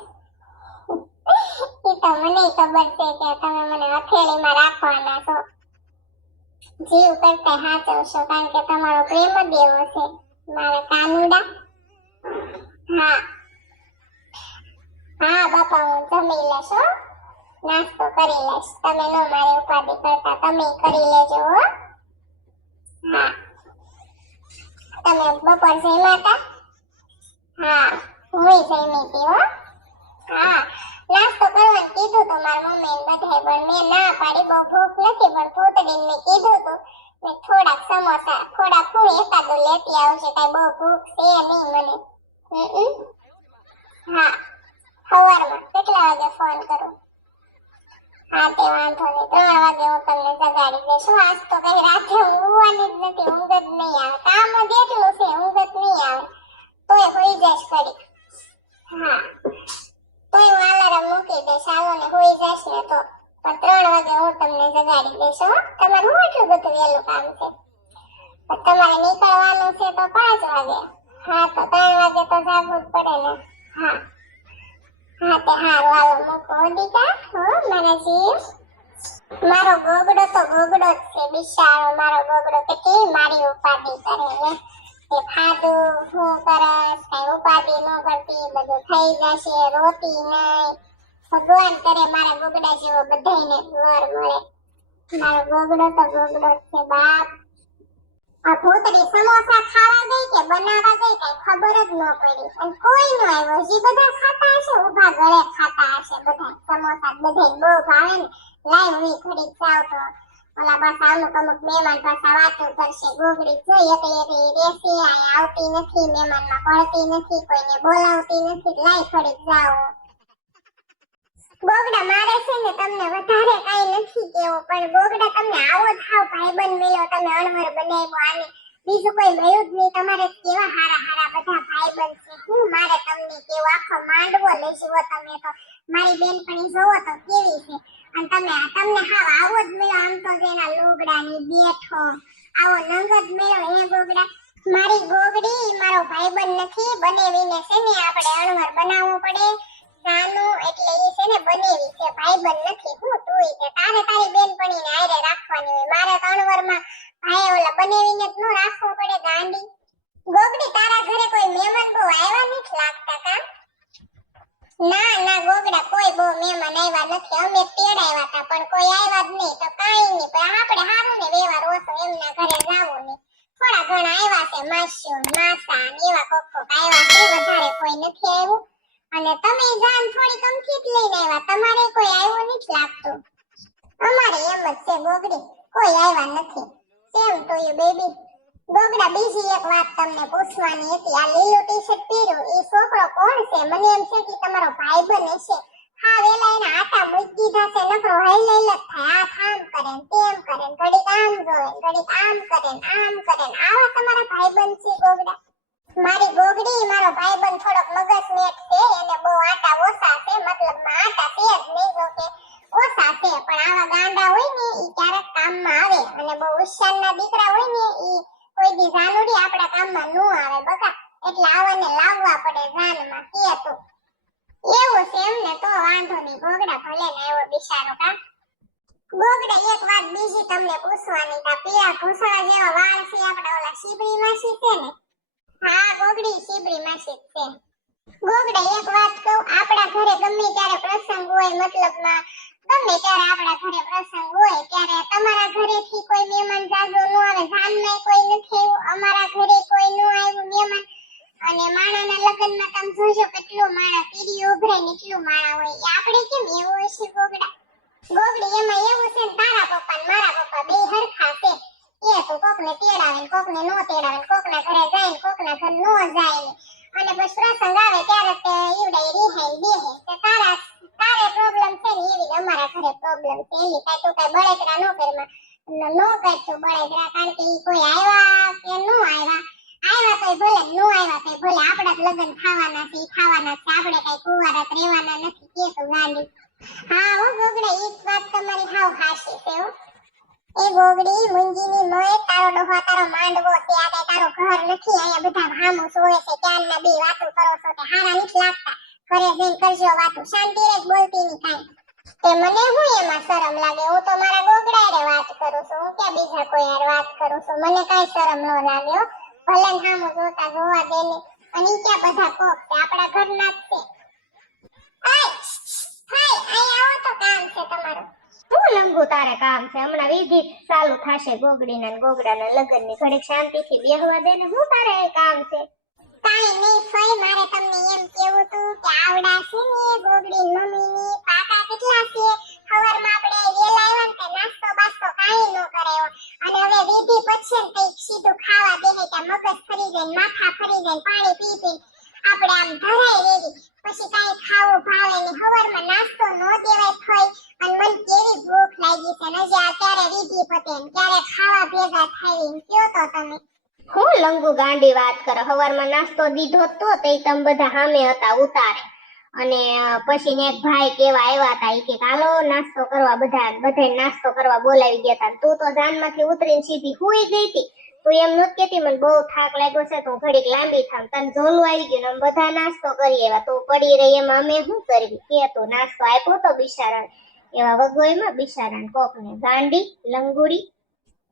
એ તો મને ખબર છે કે તમે મને હથેળીમાં રાખવાના છો જીવ કરતા હાચવશો કારણ કે તમારો પ્રેમ જ એવો છે મારા કાનુડા હા હા બાપા હું જમી લેશો નાસ્તો કરી લઈશ તમે નો મારી ઉપાધિ કરતા તમે કરી લેજો હો હા તમે બપોર જમ્યા હતા હા હું જમી હતી હો હા નાસ્તો કરવાનું કીધું તો મારા મમ્મીને બધાય પણ મેં ના પાડી બહુ ભૂખ નથી પણ ભૂતડીને મેં કીધું હતું મેં થોડાક સમોસા થોડાક હું એકાદો લેતી આવશે કઈ બહુ ભૂખ છે નહીં મને હા સવારમાં કેટલા વાગે ફોન કરું હા તે વાંધો નહીં 3 વાગે હું તમને જગાડી દઈશ આજ તો કઈ રાતે ઊંઘવાની જ નથી ઊંઘ જ નહીં આવે કામ જ એટલું છે ઊંઘ જ નહીં આવે તોય હોઈ જઈશ કરી હા તોય હું અલાર્મ મૂકી દઈશ હાલો ને હોઈ જઈશ ને તો પણ 3 વાગે હું તમને જગાડી દઈશ હો તમારે હું એટલું બધું વહેલું કામ છે તમારે નીકળવાનું છે તો 5 વાગે હા તો 3 વાગે તો જાગવું જ પડે ને હા હા તે હારું હાલો મૂકો દીકા હો મારા જીવ મારો ગોગડો તો ગોગડો જ છે બિચારો મારો ગોગડો કેટલી મારી ઉપાધિ કરે ને એ ખાધું હું કરસ કઈ ઉપાધિ ન કરતી બધું થઈ જશે રોતી નહીં ભગવાન કરે મારા ગોગડા જેવો બધાયને વર મળે મારો ગોગડો તો ગોગડો જ છે બાપ આ ભૂતડી સમોસા ખાવા ગઈ કે બનાવવા ગઈ કઈ ખબર જ ન પડી અને કોઈ ન આવ્યો હજી બધા ખાતા હશે ઊભા ઘરે ખાતા હશે બધા સમોસા બધાય બહુ ભાવે ને લાઈ હું ઘડી જાવ તો ઓલા પાછા અમુક મહેમાન પાછા વાતો કરશે ગોગડી જોઈ એકલી એકલી રહેશે અહીંયા આવતી નથી મહેમાનમાં ભળતી નથી કોઈને બોલાવતી નથી લાઈ ઘડી જાવ ગોગડા મારે છે ને તમને વધારે કાઈ નથી કેવું પણ ગોગડા તમને આવો થાવ ભાઈબંધ મેળો તમે અણવર બનાવ્યો આને બીજું કોઈ મળ્યું જ નહીં તમારે કેવા હારા હારા બધા ભાઈબંધ છે હું મારે તમને કેવું આખો માંડવો લેશો તમે તો મારી બેનપણી જોવો તો કેવી છે અને તમને હાવ આવો જ મેળો આમ તો જેના લુગડાની બેઠો આવો નંગ જ મેળો હે ગોગડા મારી ગોગડી મારો ભાઈબંધ નથી બનેવીને છે ને આપણે અણવર બનાવવું પડે જાનું એટલે ઈ છે ને બનેવી છે ભાઈબંધ નથી હું તુંય કે તારે તારી બેનપણીને આરે રાખવાની હોય મારે તણવરમાં ભાઈ ઓલા બનેવીને જ નો રાખવો પડે ગાંડી ગોગડી તારા ઘરે કોઈ મહેમાન બહુ આવ્યા નથી લાગતા કા ના ના ગોગડા કોઈ બહુ મહેમાન આવ્યા નથી અમે તેડાવ્યા હતા પણ કોઈ આવ્યા જ નહીં તો કાઈ નહીં પણ આપણે હારું ને વ્યવહાર ઓછો એમના ઘરે જાવું નહીં થોડા ઘણા આવ્યા છે, માસ્યું માસા ને એવા કોક આવ્યા છે, વધારે કોઈ નથી આવ્યું. અને તમે જાન થોડી કમથી જ લઈને આવ્યા, તમારે કોઈ આવ્યું નથી લાગતું. અમારે એમ જ છે ગોગડી, કોઈ આવ્યા નથી. Same to you baby. ગોગડા, બીજી એક વાત તમને પૂછવાની હતી. આ લીલું ટી-શર્ટ પહેર્યું, એ છોકરો કોણ છે? મને એમ છે કે તમારો ભાઈબંધ હશે. હા, વેલા એના આટા મૂકી દીધા છે, નકરો હૈલેલ જ થાય. આ આમ કરે ને તેમ કરે ને ઘડીક આમ જોવે ને ઘડીક આમ કરે ને આમ કરે ને. આવા તમારા ભાઈબંધ છે ગોગડા? મારી ગોગડી, મારો ભાઈબંધ થોડોક મગજમેટ છે, એને બહુ આટા ઓછા છે, મતલબમાં આટા છે જ નહીં, જો કે ઓછા છે, પણ આવા ગાંડા હોય ને ઈ ક્યારેક કામમાં આવે. અને બહુ હોશિયારના દીકરા હોય ને ઈ કોઈ દી જાનુડી આપણા કામમાં નો આવે બકા. એટલે આવાને લાવવા પડે જાનમાં. કે તો એવું છે એમને? તો વાંધો નહીં ગોગડા, ભલે ને આવ્યો બિચારો. કા ગોગડા, એક વાત બીજી તમને પૂછવાની તા. પીળા ભૂસડા જેવા વાળ છે આપડા ઓલા શીબરી માસી છે ને? હા ગોગડી, શીબરી માસી છે. ગોગડા, એક વાત કહું, આપડા ઘરે ગમે ત્યારે પ્રસંગ હોય, મતલબમાં ગમે ત્યારે આપડા ઘરે પ્રસંગ હોય ત્યારે તમારા ઘરેથી કોઈ મહેમાન જાજો નો આવે, જાનમાં કોઈ નથી આવ્યું, અમારા ઘરે કોઈ નો આવ્યું મહેમાન. અને માણાના લગ્નમાં તમે જોજો કેટલું માણા પીડી ઉભરાય ને કેટલું માણા હોય. એ આપણે કેમ એવું હશે ગોગડા? ગોગડી, એમાં એવું છે ને, તારા પપ્પા ને મારા પપ્પા બે હરખા છે. એ તો કોકને તેડાવે ને કોકને નો તેડાવે ને કોકના ઘરે જાય ને કોકના ઘર નો જાય ને. અને પછી પ્રસંગ આવે ત્યારે તે ઈવડાઈ રિહાઈ બેહે. તે તારે પ્રોબ્લેમ છે ને એવી અમારા ઘરે પ્રોબ્લેમ છે. એલી કાઈ તું કાઈ બળેતરા નો કરમાં, નો કરશું બળેતરા, કારણ કે ઈ કોઈ આવ્યા કે નો આવ્યા, આવ્યા તોય ભલે નો આવ્યા તોય ભલે, આપણા જ લગ્ન ખાવાના છે, ઈ ખાવાના છે, આપણે કઈ કુંવારા જ રહેવાના નથી. કે તો ગાંડી. હા હો ગોગડા, ઈ વાત તમારી હાવ હાચી છે હો. એ ગોગડી, મુંજીની મોય, તારો ડોહો તારો માંડવો છે, આ કઈ તારો ઘર નથી. અહીંયા બધા હામું જોવે છે, ક્યારના બે વાતો કરો છો તે હારા નથી લાગતા. ઘરે જઈને કરજો વાતો, શાંતિ રે બોલતી ની કાઈ. તે મને હું એમાં શરમ લાગે? હું તો મારા ગોગડા હારે વાત કરું છું, હું ક્યાં બીજા કોઈ હારે વાત કરું છું? મને કાઈ શરમ નો લાગે હો. ભલે ને હામું જોતા જોવા દે ને. અને ઈ ક્યાં બધા કોક છે, આપણા ઘરના જ છે. આય અહીંયા આવો તો કામ છે તમારું. શું લંગુ તારે કામ છે? હમણાં વિધિ ચાલુ થાશે ગોગડીના ને ગોગડાના લગ્નની. ઘડીક શાંતિથી બેહવા દે ને. શું તારે એ કામ છે? કાઈ નહીં ફઈ, મારે તમને એમ કેવું તું કે આવડા છે ને ગોગડી મમ્મીની પાકા કેટલા છે. સવારમાં આપણે વેલા આવ્યા ને તે નાસ્તો બાસ્તો કાઈ નો કરાયો. અને હવે વિધિ પછી ને કઈક સીધું ખાવા બેહે કે મગજ ફરી જાય, માથા ફરી જાય, પાણી પી પી આપણે આમ ધરાઈ રેડી. પછી કાઈ ખાવું ભાવે ને. સવારમાં નાસ્તો નો દેવાય ફઈ. અને મને કેવી ભૂખ લાગી છે ને, જે અત્યારે વિધિ પતે ને ક્યારે ખાવા ભેગા થાય ને કયો તો તમે. હું લંગુ ગાંડી વાત કરે? હવારમાં નાસ્તો દીધો તો તે તમે બધા સામે હતા ઉતારે. અને પછી ને એક ભાઈ કેવા આવ્યા હતા, ઈ કે હાલો નાસ્તો કરવા, બધા નાસ્તો કરવા બોલાવી ગયા હતા. તું તો જાનમાંથી ઉતરીને સીધી હુઈ ગઈ હતી. તું એમ નત કેતી મને બહુ થાક લાગ્યો છે તો ઘડીક લાંબી થામ, તને ઝોલું આવી ગયું ને અમે બધા નાસ્તો કરી આવ્યા. તું પડી રહી એમાં અમે શું કરવી? કે તો નાસ્તો આપ્યો તો બિચારા એવા વગોયમાં બિચારાને કોકને. ગાંડી લંગુડી.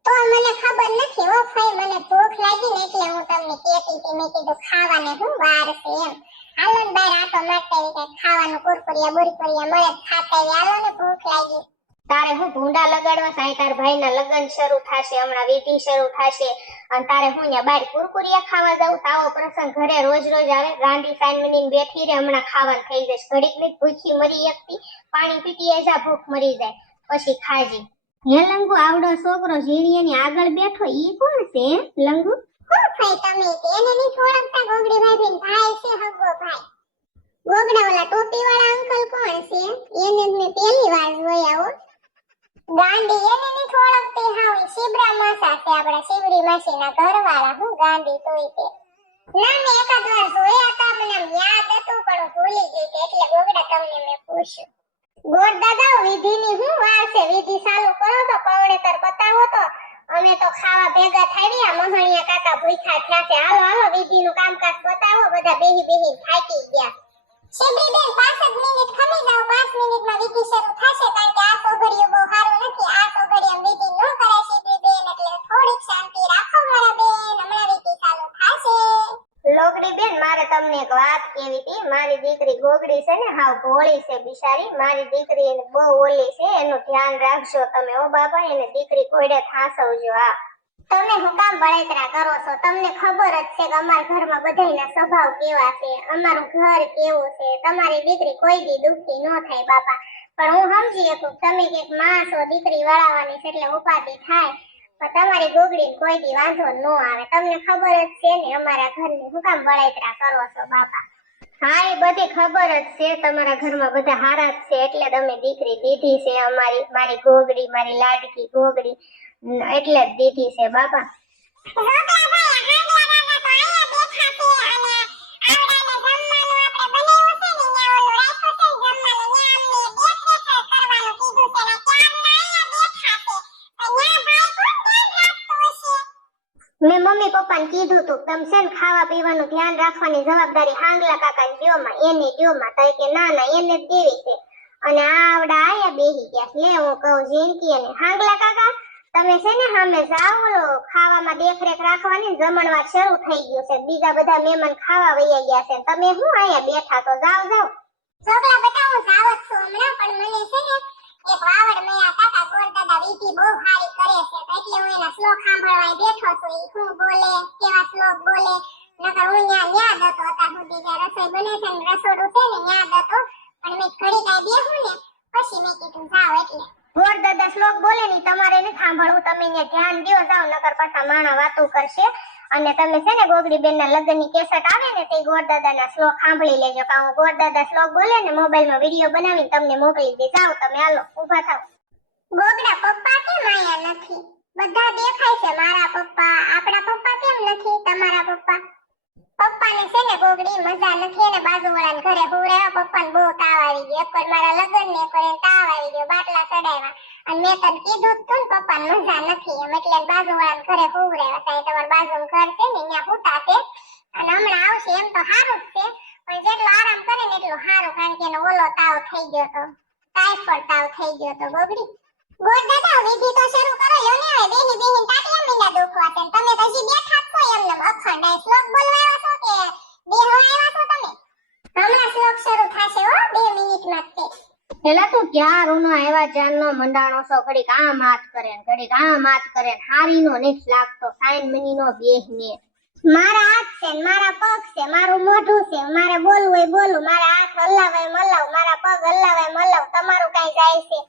તો મને ખબર નથી હો ફઈ, મને ભૂખ લાગી ને એટલે હું તમને કહેતી હતી. મેં કીધું ખાવાને હું વાર છે એમ. હાલો ને બહાર આટો મારતા આવી, કઈ ખાવાનું કુરકુરિયા બુરકુરિયા મળે ખાતા આવી. હાલો ને ભૂખ લાગી. તારે હું ભૂંડા લગાડવા સાઈ? તાર ભાઈના લગ્ન શરૂ થાશે, હમણાં વિધિ શરૂ થાશે, અને તારે હું ન્યા બહાર કુરકુરિયા ખાવા જાવ? તાવો પ્રસંગ ઘરે રોજ રોજ આવે? ગાંડી સાઈનમીની બેઠી રે, હમણાં ખાવાનું થઈ જશે. ઘડીક ની ભૂખી મરી એકતી, પાણી પીતી જા ભૂખ મરી જાય પછી ખાજી. હે લંગુ, આવડો છોકરો ઝીણીયાની આગળ બેઠો ઈ કોણ છે લંગુ? હું ફઈ તમે એને નહીં ઓળખતા? ગોગડી ભાભીનો ભાઈ છે, હગો ભાઈ. ગોગડા ઓલા ટોપી વાળા અંકલ કોણ છે? એને મેં પહેલી વાર જોયા હો. ગાંડી, એને નહીં ઓળખતી? હાવ શિબરા માસા છે, આપડા શિબરી માસીના ઘરવાળા. હું ગાંડી તોય તે ના, મેં એકાદ વાર જોયા હતા, મને આમ યાદ હતું પણ હું ભૂલી ગઈ હતી. એટલે ગોગડા તમને મેં પૂછ્યું. ગોર દાદા, વિધિની હું વાર છે? વિધિ ચાલુ કરો તો પવણેતર બતાવો તો અમે તો ખાવા ભેગા થાવ્યા. મહણિયા કાકા ભૂખ્યા થયા છે. હાલો હાલો વિધિનું કામકાજ બતાવો. બધા બેહી થાકી ગયા. શિબરી બેન 5 મિનિટ ખમી જાવ, 5 મિનિટમાં વિધિ શરૂ થશે. કારણ કે આ સોઘડિયું બહુ સારું નથી. આ સોઘડિયામાં વિધિ ન કરાય શિબરી બેન, એટલે થોડીક શાંતિ રાખો મારા બેન, હમણાં વિધિ ચાલુ થશે. લોગડી બેન, મારે તમને એક વાત કેવી હતી. મારી દીકરી ગોગડી છે ને હાવ ભોળી છે બિચારી. મારી દીકરી બહુ ઓલી છે, એનું ધ્યાન રાખજો તમે ઓ બાપા. એને દીકરી કોઈડે થાસવજો. હા તમે હું કામ બળતરા કરો છો? તમને ખબર જ છે કે અમારા ઘરમાં બધાયના સ્વભાવ કેવા છે, અમારું ઘર કેવું છે. તમારી દીકરી કોઈ દી દુખી ન થાય બાપા. પણ હું સમજી શકું કે તમે કઈક માં છો, દીકરી વળાવવાની છે એટલે ઉપાધિ થાય, પણ તમારી ગોગડીને કોઈ દી વાંધો ન આવે. તમને ખબર જ છે ને અમારા ઘરની, હું કામ બળતરા કરો છો બાપા? હા, એ બધી ખબર જ છે, તમારા ઘરમાં બધા હારા જ છે એટલે તમે દીકરી દીધી છે અમારી, મારી ગોગડી, મારી લાડકી ગોગડી, એટલે જ દીધી છે બાપા. મેં મમ્મી પપ્પાને કીધું તું તમે છે ને ખાવા પીવાનું ધ્યાન રાખવાની જવાબદારી હાંગલા કાકાને દ્યો માં, એને દ્યો માં. તો કે ના ના એને જ દેવી છે. અને આવડા આયા બેહી ગયા. લે હું કહું જીનકી અને હાંગલા કાકા તમે છે ને સામે જાઓ, ઓલો ખાવામાં દેખરેખ રાખવાની, જમણવાર શરૂ થઈ ગયું છે, બીજા બધા મહેમાન ખાવા વયા ગયા છે, તમે શું આયા બેઠા? તો જાઓ જાઓ. છોકરા બેટા હું જાવ જ છું હમણાં, પણ મને છે ને એક વાવડ મૈયા કાકા ગોરદાદા વિધિ બહુ સારી કરે છે, એટલે હું એના શ્લોક સાંભળવા બેઠો છું. ઈ શું બોલે, કેવા શ્લોક બોલે, નકર હું ન્યા હતો અત્યાર સુધી જે રસોઈ બને છે ને રસોડું છે ને ન્યા હતો, પણ મેં ઘડી કાંઈ બેહું ને પછી મેં કીધું જાવ. એટલે ગોરદાદા શ્લોક બોલે ની તમારે ને સાંભળવું, તમે અહીંયા ધ્યાન દ્યો જાવ, નકર પાછા માણા વાતો કરશે. અને તમે છે ને ગોગડી બેન ના લગ્ન ની કેસેટ આવે ને તે ગોરદાદા ના શ્લોક સાંભળી લેજો. કે હું ગોરદાદા શ્લોક બોલે ને મોબાઈલમાં વિડિયો બનાવીને તમને મોકલી દે. જાવ તમે, હાલો ઊભા થાવ. ગોગડા પપ્પા કેમ આયા નથી? બધા દેખાય છે મારા પપ્પા, આપણા પપ્પા કેમ નથી તમારા પપ્પા? પપ્પાને છે ને ગોગડી મજા નથી, અને બાજુવાળાના ઘરે હુવડાવ્યા. પપ્પાને બહુ તાવ આવી ગયો, એક વાર મારા લગ્ન ને એક વાર એને તાવ આવી ગયો, બાટલા ચડાવ્યા. અને મેં તને કીધું તું ને પપ્પાને મજા નથી એમ, એટલે બાજુવાળાના ઘરે હુવડાવ્યા. ત્યાં તમારા બાજુનું ઘર છે ને ત્યાં હુતા છે, અને હમણાં આવશે. એમ તો સારું જ છે, પણ જેટલો આરામ કરે ને એટલું સારું, કારણ કે એનો ઓલો તાવ થઈ ગયો તો, ટાઇફોઇડ તાવ થઈ ગયો તો. ગોગડી ગોરદાદા વિધિ તો શરૂ કરો, લ્યો ને હવે બેહી બેહીને ટાટિયા મીંડા દુખવા છે, તમે તો હજી બેઠા જ છો એમને અખંડ. આ શ્લોક બોલવા આવ્યા છો કે બેહવા આવ્યા છો તમે? હમણાં શ્લોક શરૂ થશે હો, 2 મિનિટમાં જ છે. પેલા તું ક્યાં રૂનો આવ્યા જાનનો મંડાણો છો, ઘડીક આમ હાથ કરે ને ઘડીક આમ હાથ કરે ને, હારીનો નથી લાગતો, સાઈન મનીનો બેહને. મારા હાથ છે ને મારા પગ છે, મારું મોઢું છે, મારે બોલવું હોય બોલું, મારા હાથ હલાવાય મલાવ, મારા પગ હલાવાય મલાવ. તમારું કઈ જાય છે?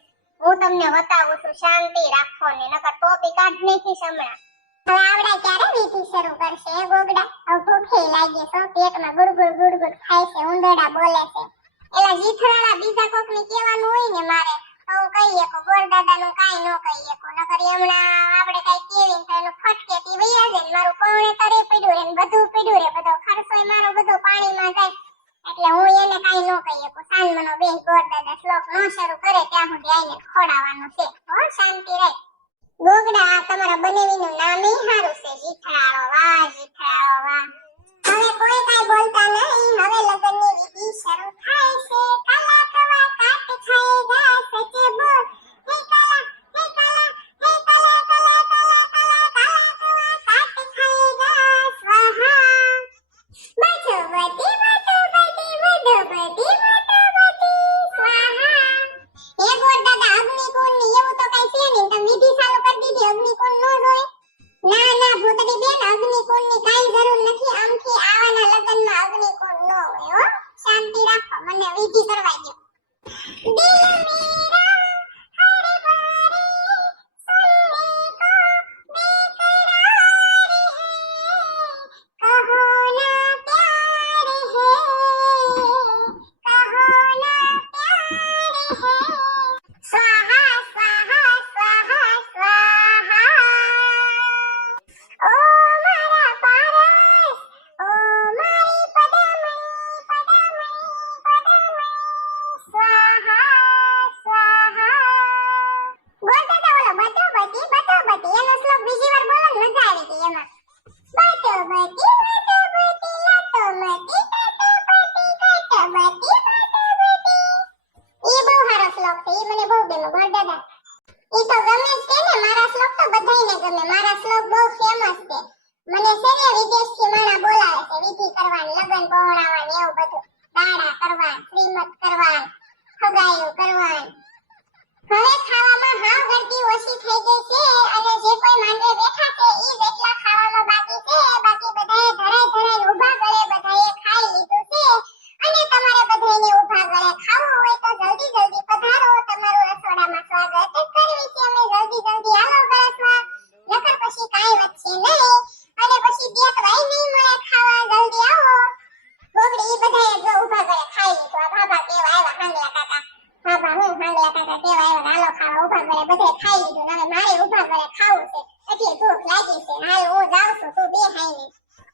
હું તમને બતાવું છું, શાંતિ રાખો ને, નકર ટોપી કાઢ નાખીશ હમણાં. હવે આવડા ક્યારે વિધિ શરૂ કરશે હે ગોગડા? હવે ભૂખે લાગી છે, પેટમાં ગુડગુડ ગુડગુડ થાય છે, ઉંદરડા બોલે છે. એલા જીથરાળા બીજા કોકને કહેવાનું હોય ને મારે, તો હું કહી શકું. ગોરદાદાનું કાંઈ ન કહી શકું, નકર હમણાં આપણે કાંઈ કેવીને તો એનું ફટકેથી વૈયા જાય ને, મારું પૌણે તરે પડ્યું રે ને બધું પડ્યું રે, બધો ખર્ચોય મારો બધો પાણીમાં જાય, એટલે હું એને કાંઈ ન કહી શકું. સાંજનો બે ગોરદાદા શ્લોક ન શરૂ કરે ત્યાં સુધી આઈને ખોડાવવાનું છે. હો, શાંતિ રાખ. ગોગડા આ તમારા બનેવીનું નામે સારું છે, જીથરાળો. વાહ જીથરાળો વાહ. હવે કોઈ કાંઈ બોલતા નહીં, હવે લગ્નની વિધિ શરૂ થાય છે. કાલા કવા કાટ ખાએગા સચે બોલ, હે કાલા હે કાલા હે કાલા કાલા કાલા કાલા કાલા કવા કાટ ખાએગા સ્વાહા. બચોબતી બચોબતી બચોબતી બચોબતી સ્વાહા. હે ગોરદાદા અગ્નિકુંડની એવું તો કઈ છે નહીં, તમે વિધિ ચાલુ કરી દીધી, અગ્નિકુંડ ન જોઈ? ના ના ભૂતડી બેન, અગ્નિકુંડની કાઈ જરૂર નથી, આમથી આવાના લગ્નમાં અગ્નિકુંડ ન હોય હો. શાંતિ રાખો, મને વિધિ કરવા દો. દિલ મેરા હર બારે સુનને કો બેકરાર હૈ, કહો ના પ્યાર હૈ, કહો ના પ્યાર હૈ. સ્વાહા સ્વાહા સ્વાહા સ્વાહા. ઓ મારા પારસ, ઓ મારી પદમણી પદમણી પદમણી, સ્વાહા સ્વાહા. ગોરદાદા ઓલો બચોબતી બચોબતી એનો શ્લોક બીજી વાર બોલો ને, મજા આવી ગઈ એમાં. બચોબતી બચોબતી લટોમતી તટોપતી કટોબતી બચોબતી. ઈ બહુ સારો શ્લોક છે, ઈ મને બહુ ગમ્યો ગોરદાદા. ઈ તો ગમે જ છે ને, મારા શ્લોક તો બધાયને ગમે, મારા શ્લોક બહુ ફેમસ છે. મને છે ને વિદેશથી માણા બોલાવે છે, વિધિ કરવાની, લગ્ન પહોંચાડવાની, એવું બધું દાડા કરવા, શ્રીમત કરવા, હગાયું કરવા. હવે ખાવામાં હાવ ગળતી ઓછી થઈ ગઈ છે અને જે કોઈ માંડવે બેઠા છે ઈ જ એટલા ખાવામાં બાકી છે. બાકી બધાએ ધરાઈ ધરાઈ ઊભા ગળે બધાએ ખાઈ લીધું છે અને તમારે બધાને ઊભા ગળે ખાવું હોય તો જલ્દી જલ્દી પધારો. તમારું રસોડામાં સ્વાગત જ કરવી છે અમે. જલ્દી જલ્દી હાલો બળસવા, નકર પછી કાંઈ વધશે નહીં અને પછી દેખવાય નહીં મળે ખાવા. જલ્દી આવો. ગોગડી ઈ બધાએ જો ઊભા ગળે ખાઈ લીધું. આ ભાભા કેવા આવ્યા હાંગલા કાકા. બાબા હું હાંગલા કાકા કેવા આવ્યા હાલો ખાવા. ઊભા ગળે બધે ખાઈ લીધું. હવે મારે ઊભા ગળે ખાવું છે એટલે ભૂખ લાગી છે. હાલ હું જાઉં છું, તું બે હાઈ ને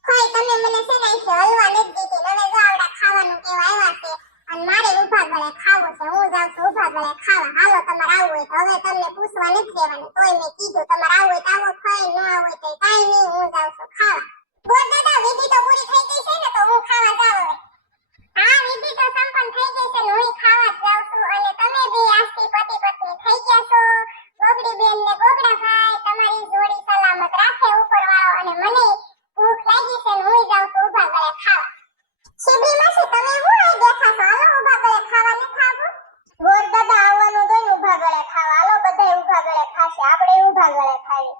ખોય. તમે મને છે ને અહીંથી હલવા નથી દીધી. હવે જો આવડા ખાવાનું કેવા આવ્યા છે અને મારે ઊભા ગળે ખાવું છે. હું જાઉં છું ઊભા ગળે ખાવા. હાલો તમારે આવવું હોય તો હવે તમને પૂછવા નથી દેવાનું. તોય મેં કીધું તમારે આવવું હોય તો આવો, ખોય ન આવવું હોય તો કાંઈ નહીં. હું જાઉં છું ખાવા. ગોળ દાદા વિધિ તો પૂરી થઈ ગઈ છે ને તો હું ખાવા જાઉં હવે. હા વિધિ તો સંપન્ન થઈ ગઈ છે ને હું ખાવા જ જાઉં છું. અને તમે બે આજથી પતિ પત્ની થઈ ગયા છો. ગોગડી બેન ને ગોગડા ભાઈ તમારી જોડી સલામત રાખે ઉપરવાળો. અને મને ભૂખ લાગી છે ને હું જાઉં છું ઊભા ગળે ખાવા. શિબરી માસી તમે હું આ બેઠા છો? હાલો ઊભા ગળે ખાવા ન ખાવું? ગોળ દાદા આવવાનું તો ઊભા ગળે ખાવા. હાલો બધાય ઊભા ગળે ખાશે, આપણે ઊભા ગળે ખાવી.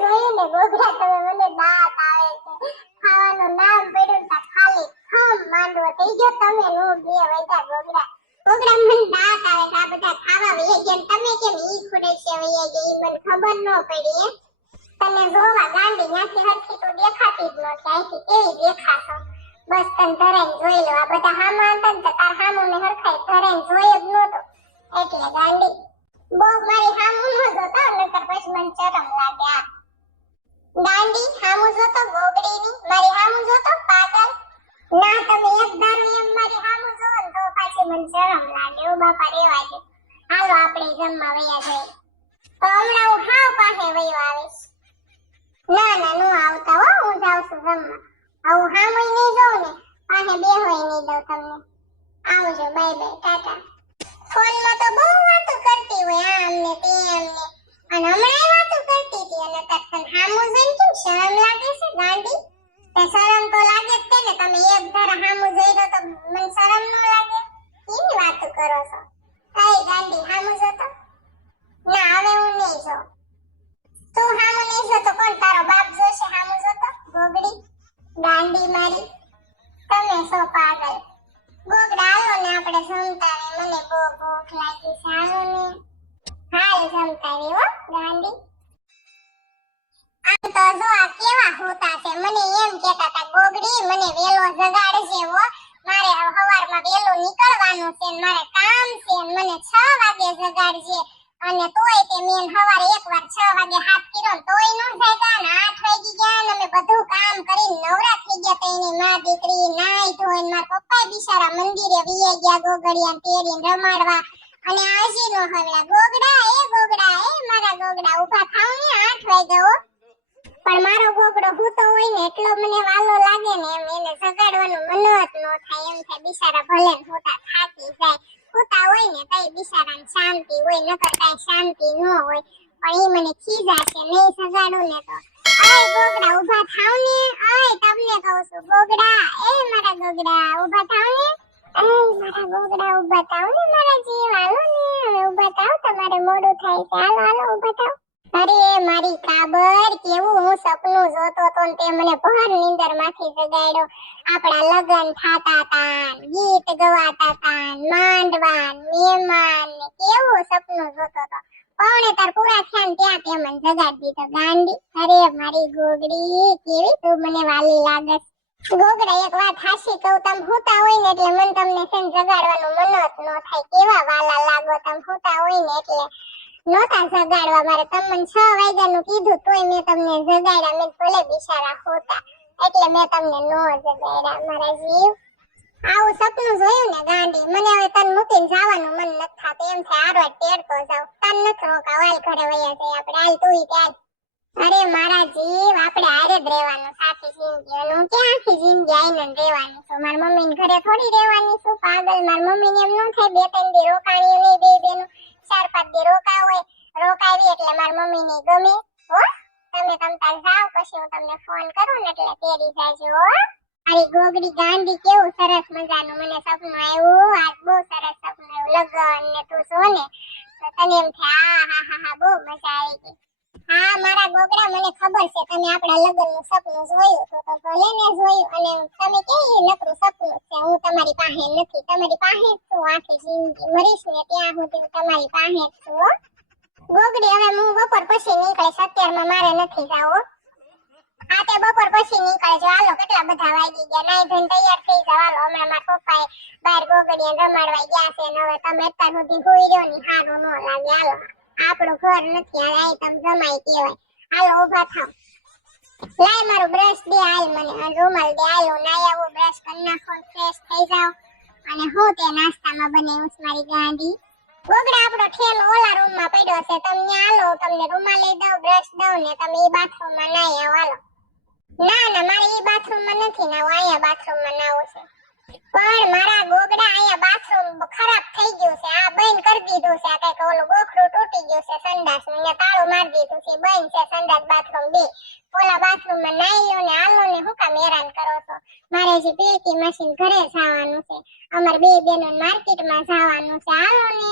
જોયું ને ગોગડા તમે મને દાંત આવે છે. ખાવાનું નામ પડ્યું તા ખાલી ખમ માંડવો થઈ ગયો. તમે નો બે વૈદા ગોગડા. ગોગડા મને દાંત આવે છે. આ બધા ખાવા વહી ગયા તમે કેમ ઈ ખોડે છે વહી ગઈ ઈ મને ખબર ન પડી હે. તને જોવા ગાંડી ત્યાંથી હરખી તો દેખાતી જ નથી. અહીંથી કેવી દેખાશો? બસ તને ધરાઈને જોઈ લો. આ બધા હામા હતા ને તો તાર હામું ને હરખાઈ ધરાઈને જોઈ જ નહોતો એટલે ગાંડી. બહુ મારી હામું ન જોતો નકર પછી મને શરમ લાગે. આ ગાંડી હામું જોતો ગોગડીની મારી હામું જોતો પાગલ. ના તમે એક ધારું એમ મારી હામું જોવો ને તો પાછી મને શરમ લાગે. ઓ બાપા રેવા દે. હાલો આપણે જમવા વયા જઈએ. તો હમણાં હું હાવ પાસે વયો આવીશ. ના ના નો આવતા હો, હું જાઉં છું જમવા. આવું હામું નહીં જોઉં ને પાસે બેહોય નહીં દઉં તમને. આવજો, બાય બાય, ટાટા. ફોનમાં તો બહુ વાતો કરતી હોય આમ ને તેમ ને અને હમણાં વાતો કરતી હતી અને તને હામું જોઈને કેમ શરમ લાગે છે ગાંડી? તે શરમ તો લાગે જ છે ને. તમે એક ધારા હામું જોઈ લો તો મને શરમ ન લાગે? કેવી વાતો કરો છો? કઈ ગાંડી હામું જોતો? ના હવે હું નહીં જોઉં. તું હામું નહીં જોતો કોણ તારો બાપ જોશે હામું જોતો? ગોગડી ગાંડી મારી તમે સો પાગલ. ગોગડા હાલો ને આપણે જમતા રે. મને બહુ ભૂખ લાગી છે. હાલો ને હાલ જમતા રે હો ગાંડી. આમ તો જો આ કેવા હોતા છે. મને એમ કહેતા હતા ગોગડી મને વેલો જગાડજે હો. મારે સવારમાં વેલો નીકળવાનું છે ને મારે કામ છે ને મને 6 વાગે જગાડજે. અને તોય તે મેં સવારે એકવાર 6 વાગે હાથ કર્યો તોય ન જાગ્યા ને 8 વાગી ગયા ને અમે બધું કામ કરીને નવરા થઈ ગયા. તો એની માં દીકરી નાઈ ધોઈને મારા પપ્પા બિચારા મંદિરે વયા ગયા ગોગડિયા તેડીને રમાડવા. અને આજી નો હવલા ગોગડા એ મારા ગોગડા ઊભા થાવ ને 8 વાગ્યા હો. પણ મારો ગોગડો હૂતો હોય ને એટલો મને વાલો લાગે ને એમ એને જગાડવાનું મન જ ન થાય. એમ થાય બિચારા ભલે હોતા થાકી જાય. હોતા હોય ને તઈ બિચારાને શાંતિ હોય નકર કાંઈ શાંતિ ન હોય. પણ ઈ મને ખીજાશે નહીં જગાડું ને તો. અય ગોગડા ઊભા થાવ ને. અય તમને કહું છું ગોગડા મારા ગોગડા ઊભા થાવ ને. મારા ગોગડા ઊભા થાવ ને મારા જીવ. હાલો ને હવે ઊભા થાવ તમારે મોડું થાય છે. હાલો હાલો ઊભા થાવ. અરે મારી કાબર કેવું હું સપનું જોતો તો ને તે મને ભર નીંદર માંથી જગાડ્યો. આપડા લગન થાતા તા, ગીત ગવાતા તા, માંડવા મહેમાન ને કેવું સપનું જોતો તો. પૌણે તાર પૂરા થયા ને ત્યાં તે મને જગાડી દીધો ગાંડી. અરે મારી ગોગડી કેવી તું મને વાલી લાગસ. ગોગડા એક વાત હાસી કહું તમે હોતા હોય ને એટલે મને તમને છે ને જગાડવાનું મન જ ન થાય. કેવા વાલા લાગો તમે હોતા હોય ને એટલે નોતા જગાડવા. મારે તમને 6 વાગ્યાનું કીધું તોય મેં તમને જગાડ્યા. મેં ભલે બિચારા હોતા એટલે મેં તમને નો જગાડ્યા મારા જીવ. આવું સપનું જોયું ને ગાંડી મને હવે તને મૂકીને જવાનું મન નથી થાતું. એમ થાય આરો તેડતો જાવ. તને નથી રોકા વાલ ઘરે વયા જાય આપણે. હાલ તુંય ત્યાં. અરે મારા જીવ આપણે હારે જ રહેવાનું સાચી જિંદગી. અને હું ક્યાં આખી જિંદગી આઈને રહેવાની છું? મારી મમ્મીને ઘરે થોડી રહેવાની છું પાગલ. મારી મમ્મીને એમ ન થાય 2-3 દી રોકાણી નહીં બે બેનું 4-5 દી રોકાવી એટલે મારી મમ્મીને ગમે હો. તમે તમતાર જાવ પછી હું તમને ફોન કરું ને એટલે તેડી જાજો હો. મારી ગોગડી ગાંડી કેવું સરસ મજાનું મને સપનું આવ્યું. આજ બહુ સરસ સપનું આવ્યું. લગન ને તું જો ને તો તને એમ થાય હા બહુ મજા આવી ગઈ. હા મારા ગોગડા, મને ખબર છે તમે આપણા લગ્નનું સપનું જોયું તો ભલે ને જોયું, અને તમે કે નકરું સપનું છે, હું તમારી પાસે નથી, તમારી પાસે જ છું, આખી જિંદગી મરીશ ને ત્યાં સુધી હું તમારી પાસે જ છું હો. ગોગડી હવે હું બપોર પછી નીકળીશ, અત્યારમાં મારે નથી જાવ. હા તે બપોર પછી નીકળે જો. હાલો કેટલા બધા વાગી ગયા, નાઈ ધોઈને તૈયાર થઈ જાવ. હાલો હમણાં મારા પપ્પાએ બહાર ગોગડીને રમાડવા ગયા છે ને હવે તમે અત્યાર સુધી હોઈ રહ્યો ને સારું ન લાગે. હાલો આપણું ઘર નથી, આ તમે જમાઈ કહેવાય. હાલો ઊભા થાવ. લાય મારું બ્રશ દે, હાલ મને રૂમાલ દે, હાલ હું નાઈ આવું, બ્રશ કરી નાખો, ફ્રેશ થઈ જાવ. અને હું તે નાસ્તામાં બનાવ્યું છે મારી ગાંડી. ગોગડા આપણો ઠેલો ઓલા રૂમમાં પડ્યો છે, તમે હાલો તમને રૂમાલ લઈ દઉં, બ્રશ દઉં ને તમે એ બાથરૂમમાં નાઈ આવો. હાલો. ના મારે એ બાથરૂમમાં નથી નાવું, અહીંયા બાથરૂમમાં નાવું છે. પણ મારા ગોગડા અહીંયા બાથરૂમ ખરાબ થઈ ગયું છે, આ બંધ કરી દીધું છે, આ કઈક ઓલું ગોખરું તૂટી ગયું છે સંડાસનું, ને તાળું મારી દીધું છે, બંધ છે સંડાસ બાથરૂમ બે. ઓલા બાથરૂમમાં નાઈ લ્યો ને હાલો ને, હું કામ હેરાન કરો છો? મારે જે પેટી મશીન ઘરે જવાનું છે, અમાર બે બેનો માર્કેટમાં જવાનું છે, હાલો ને.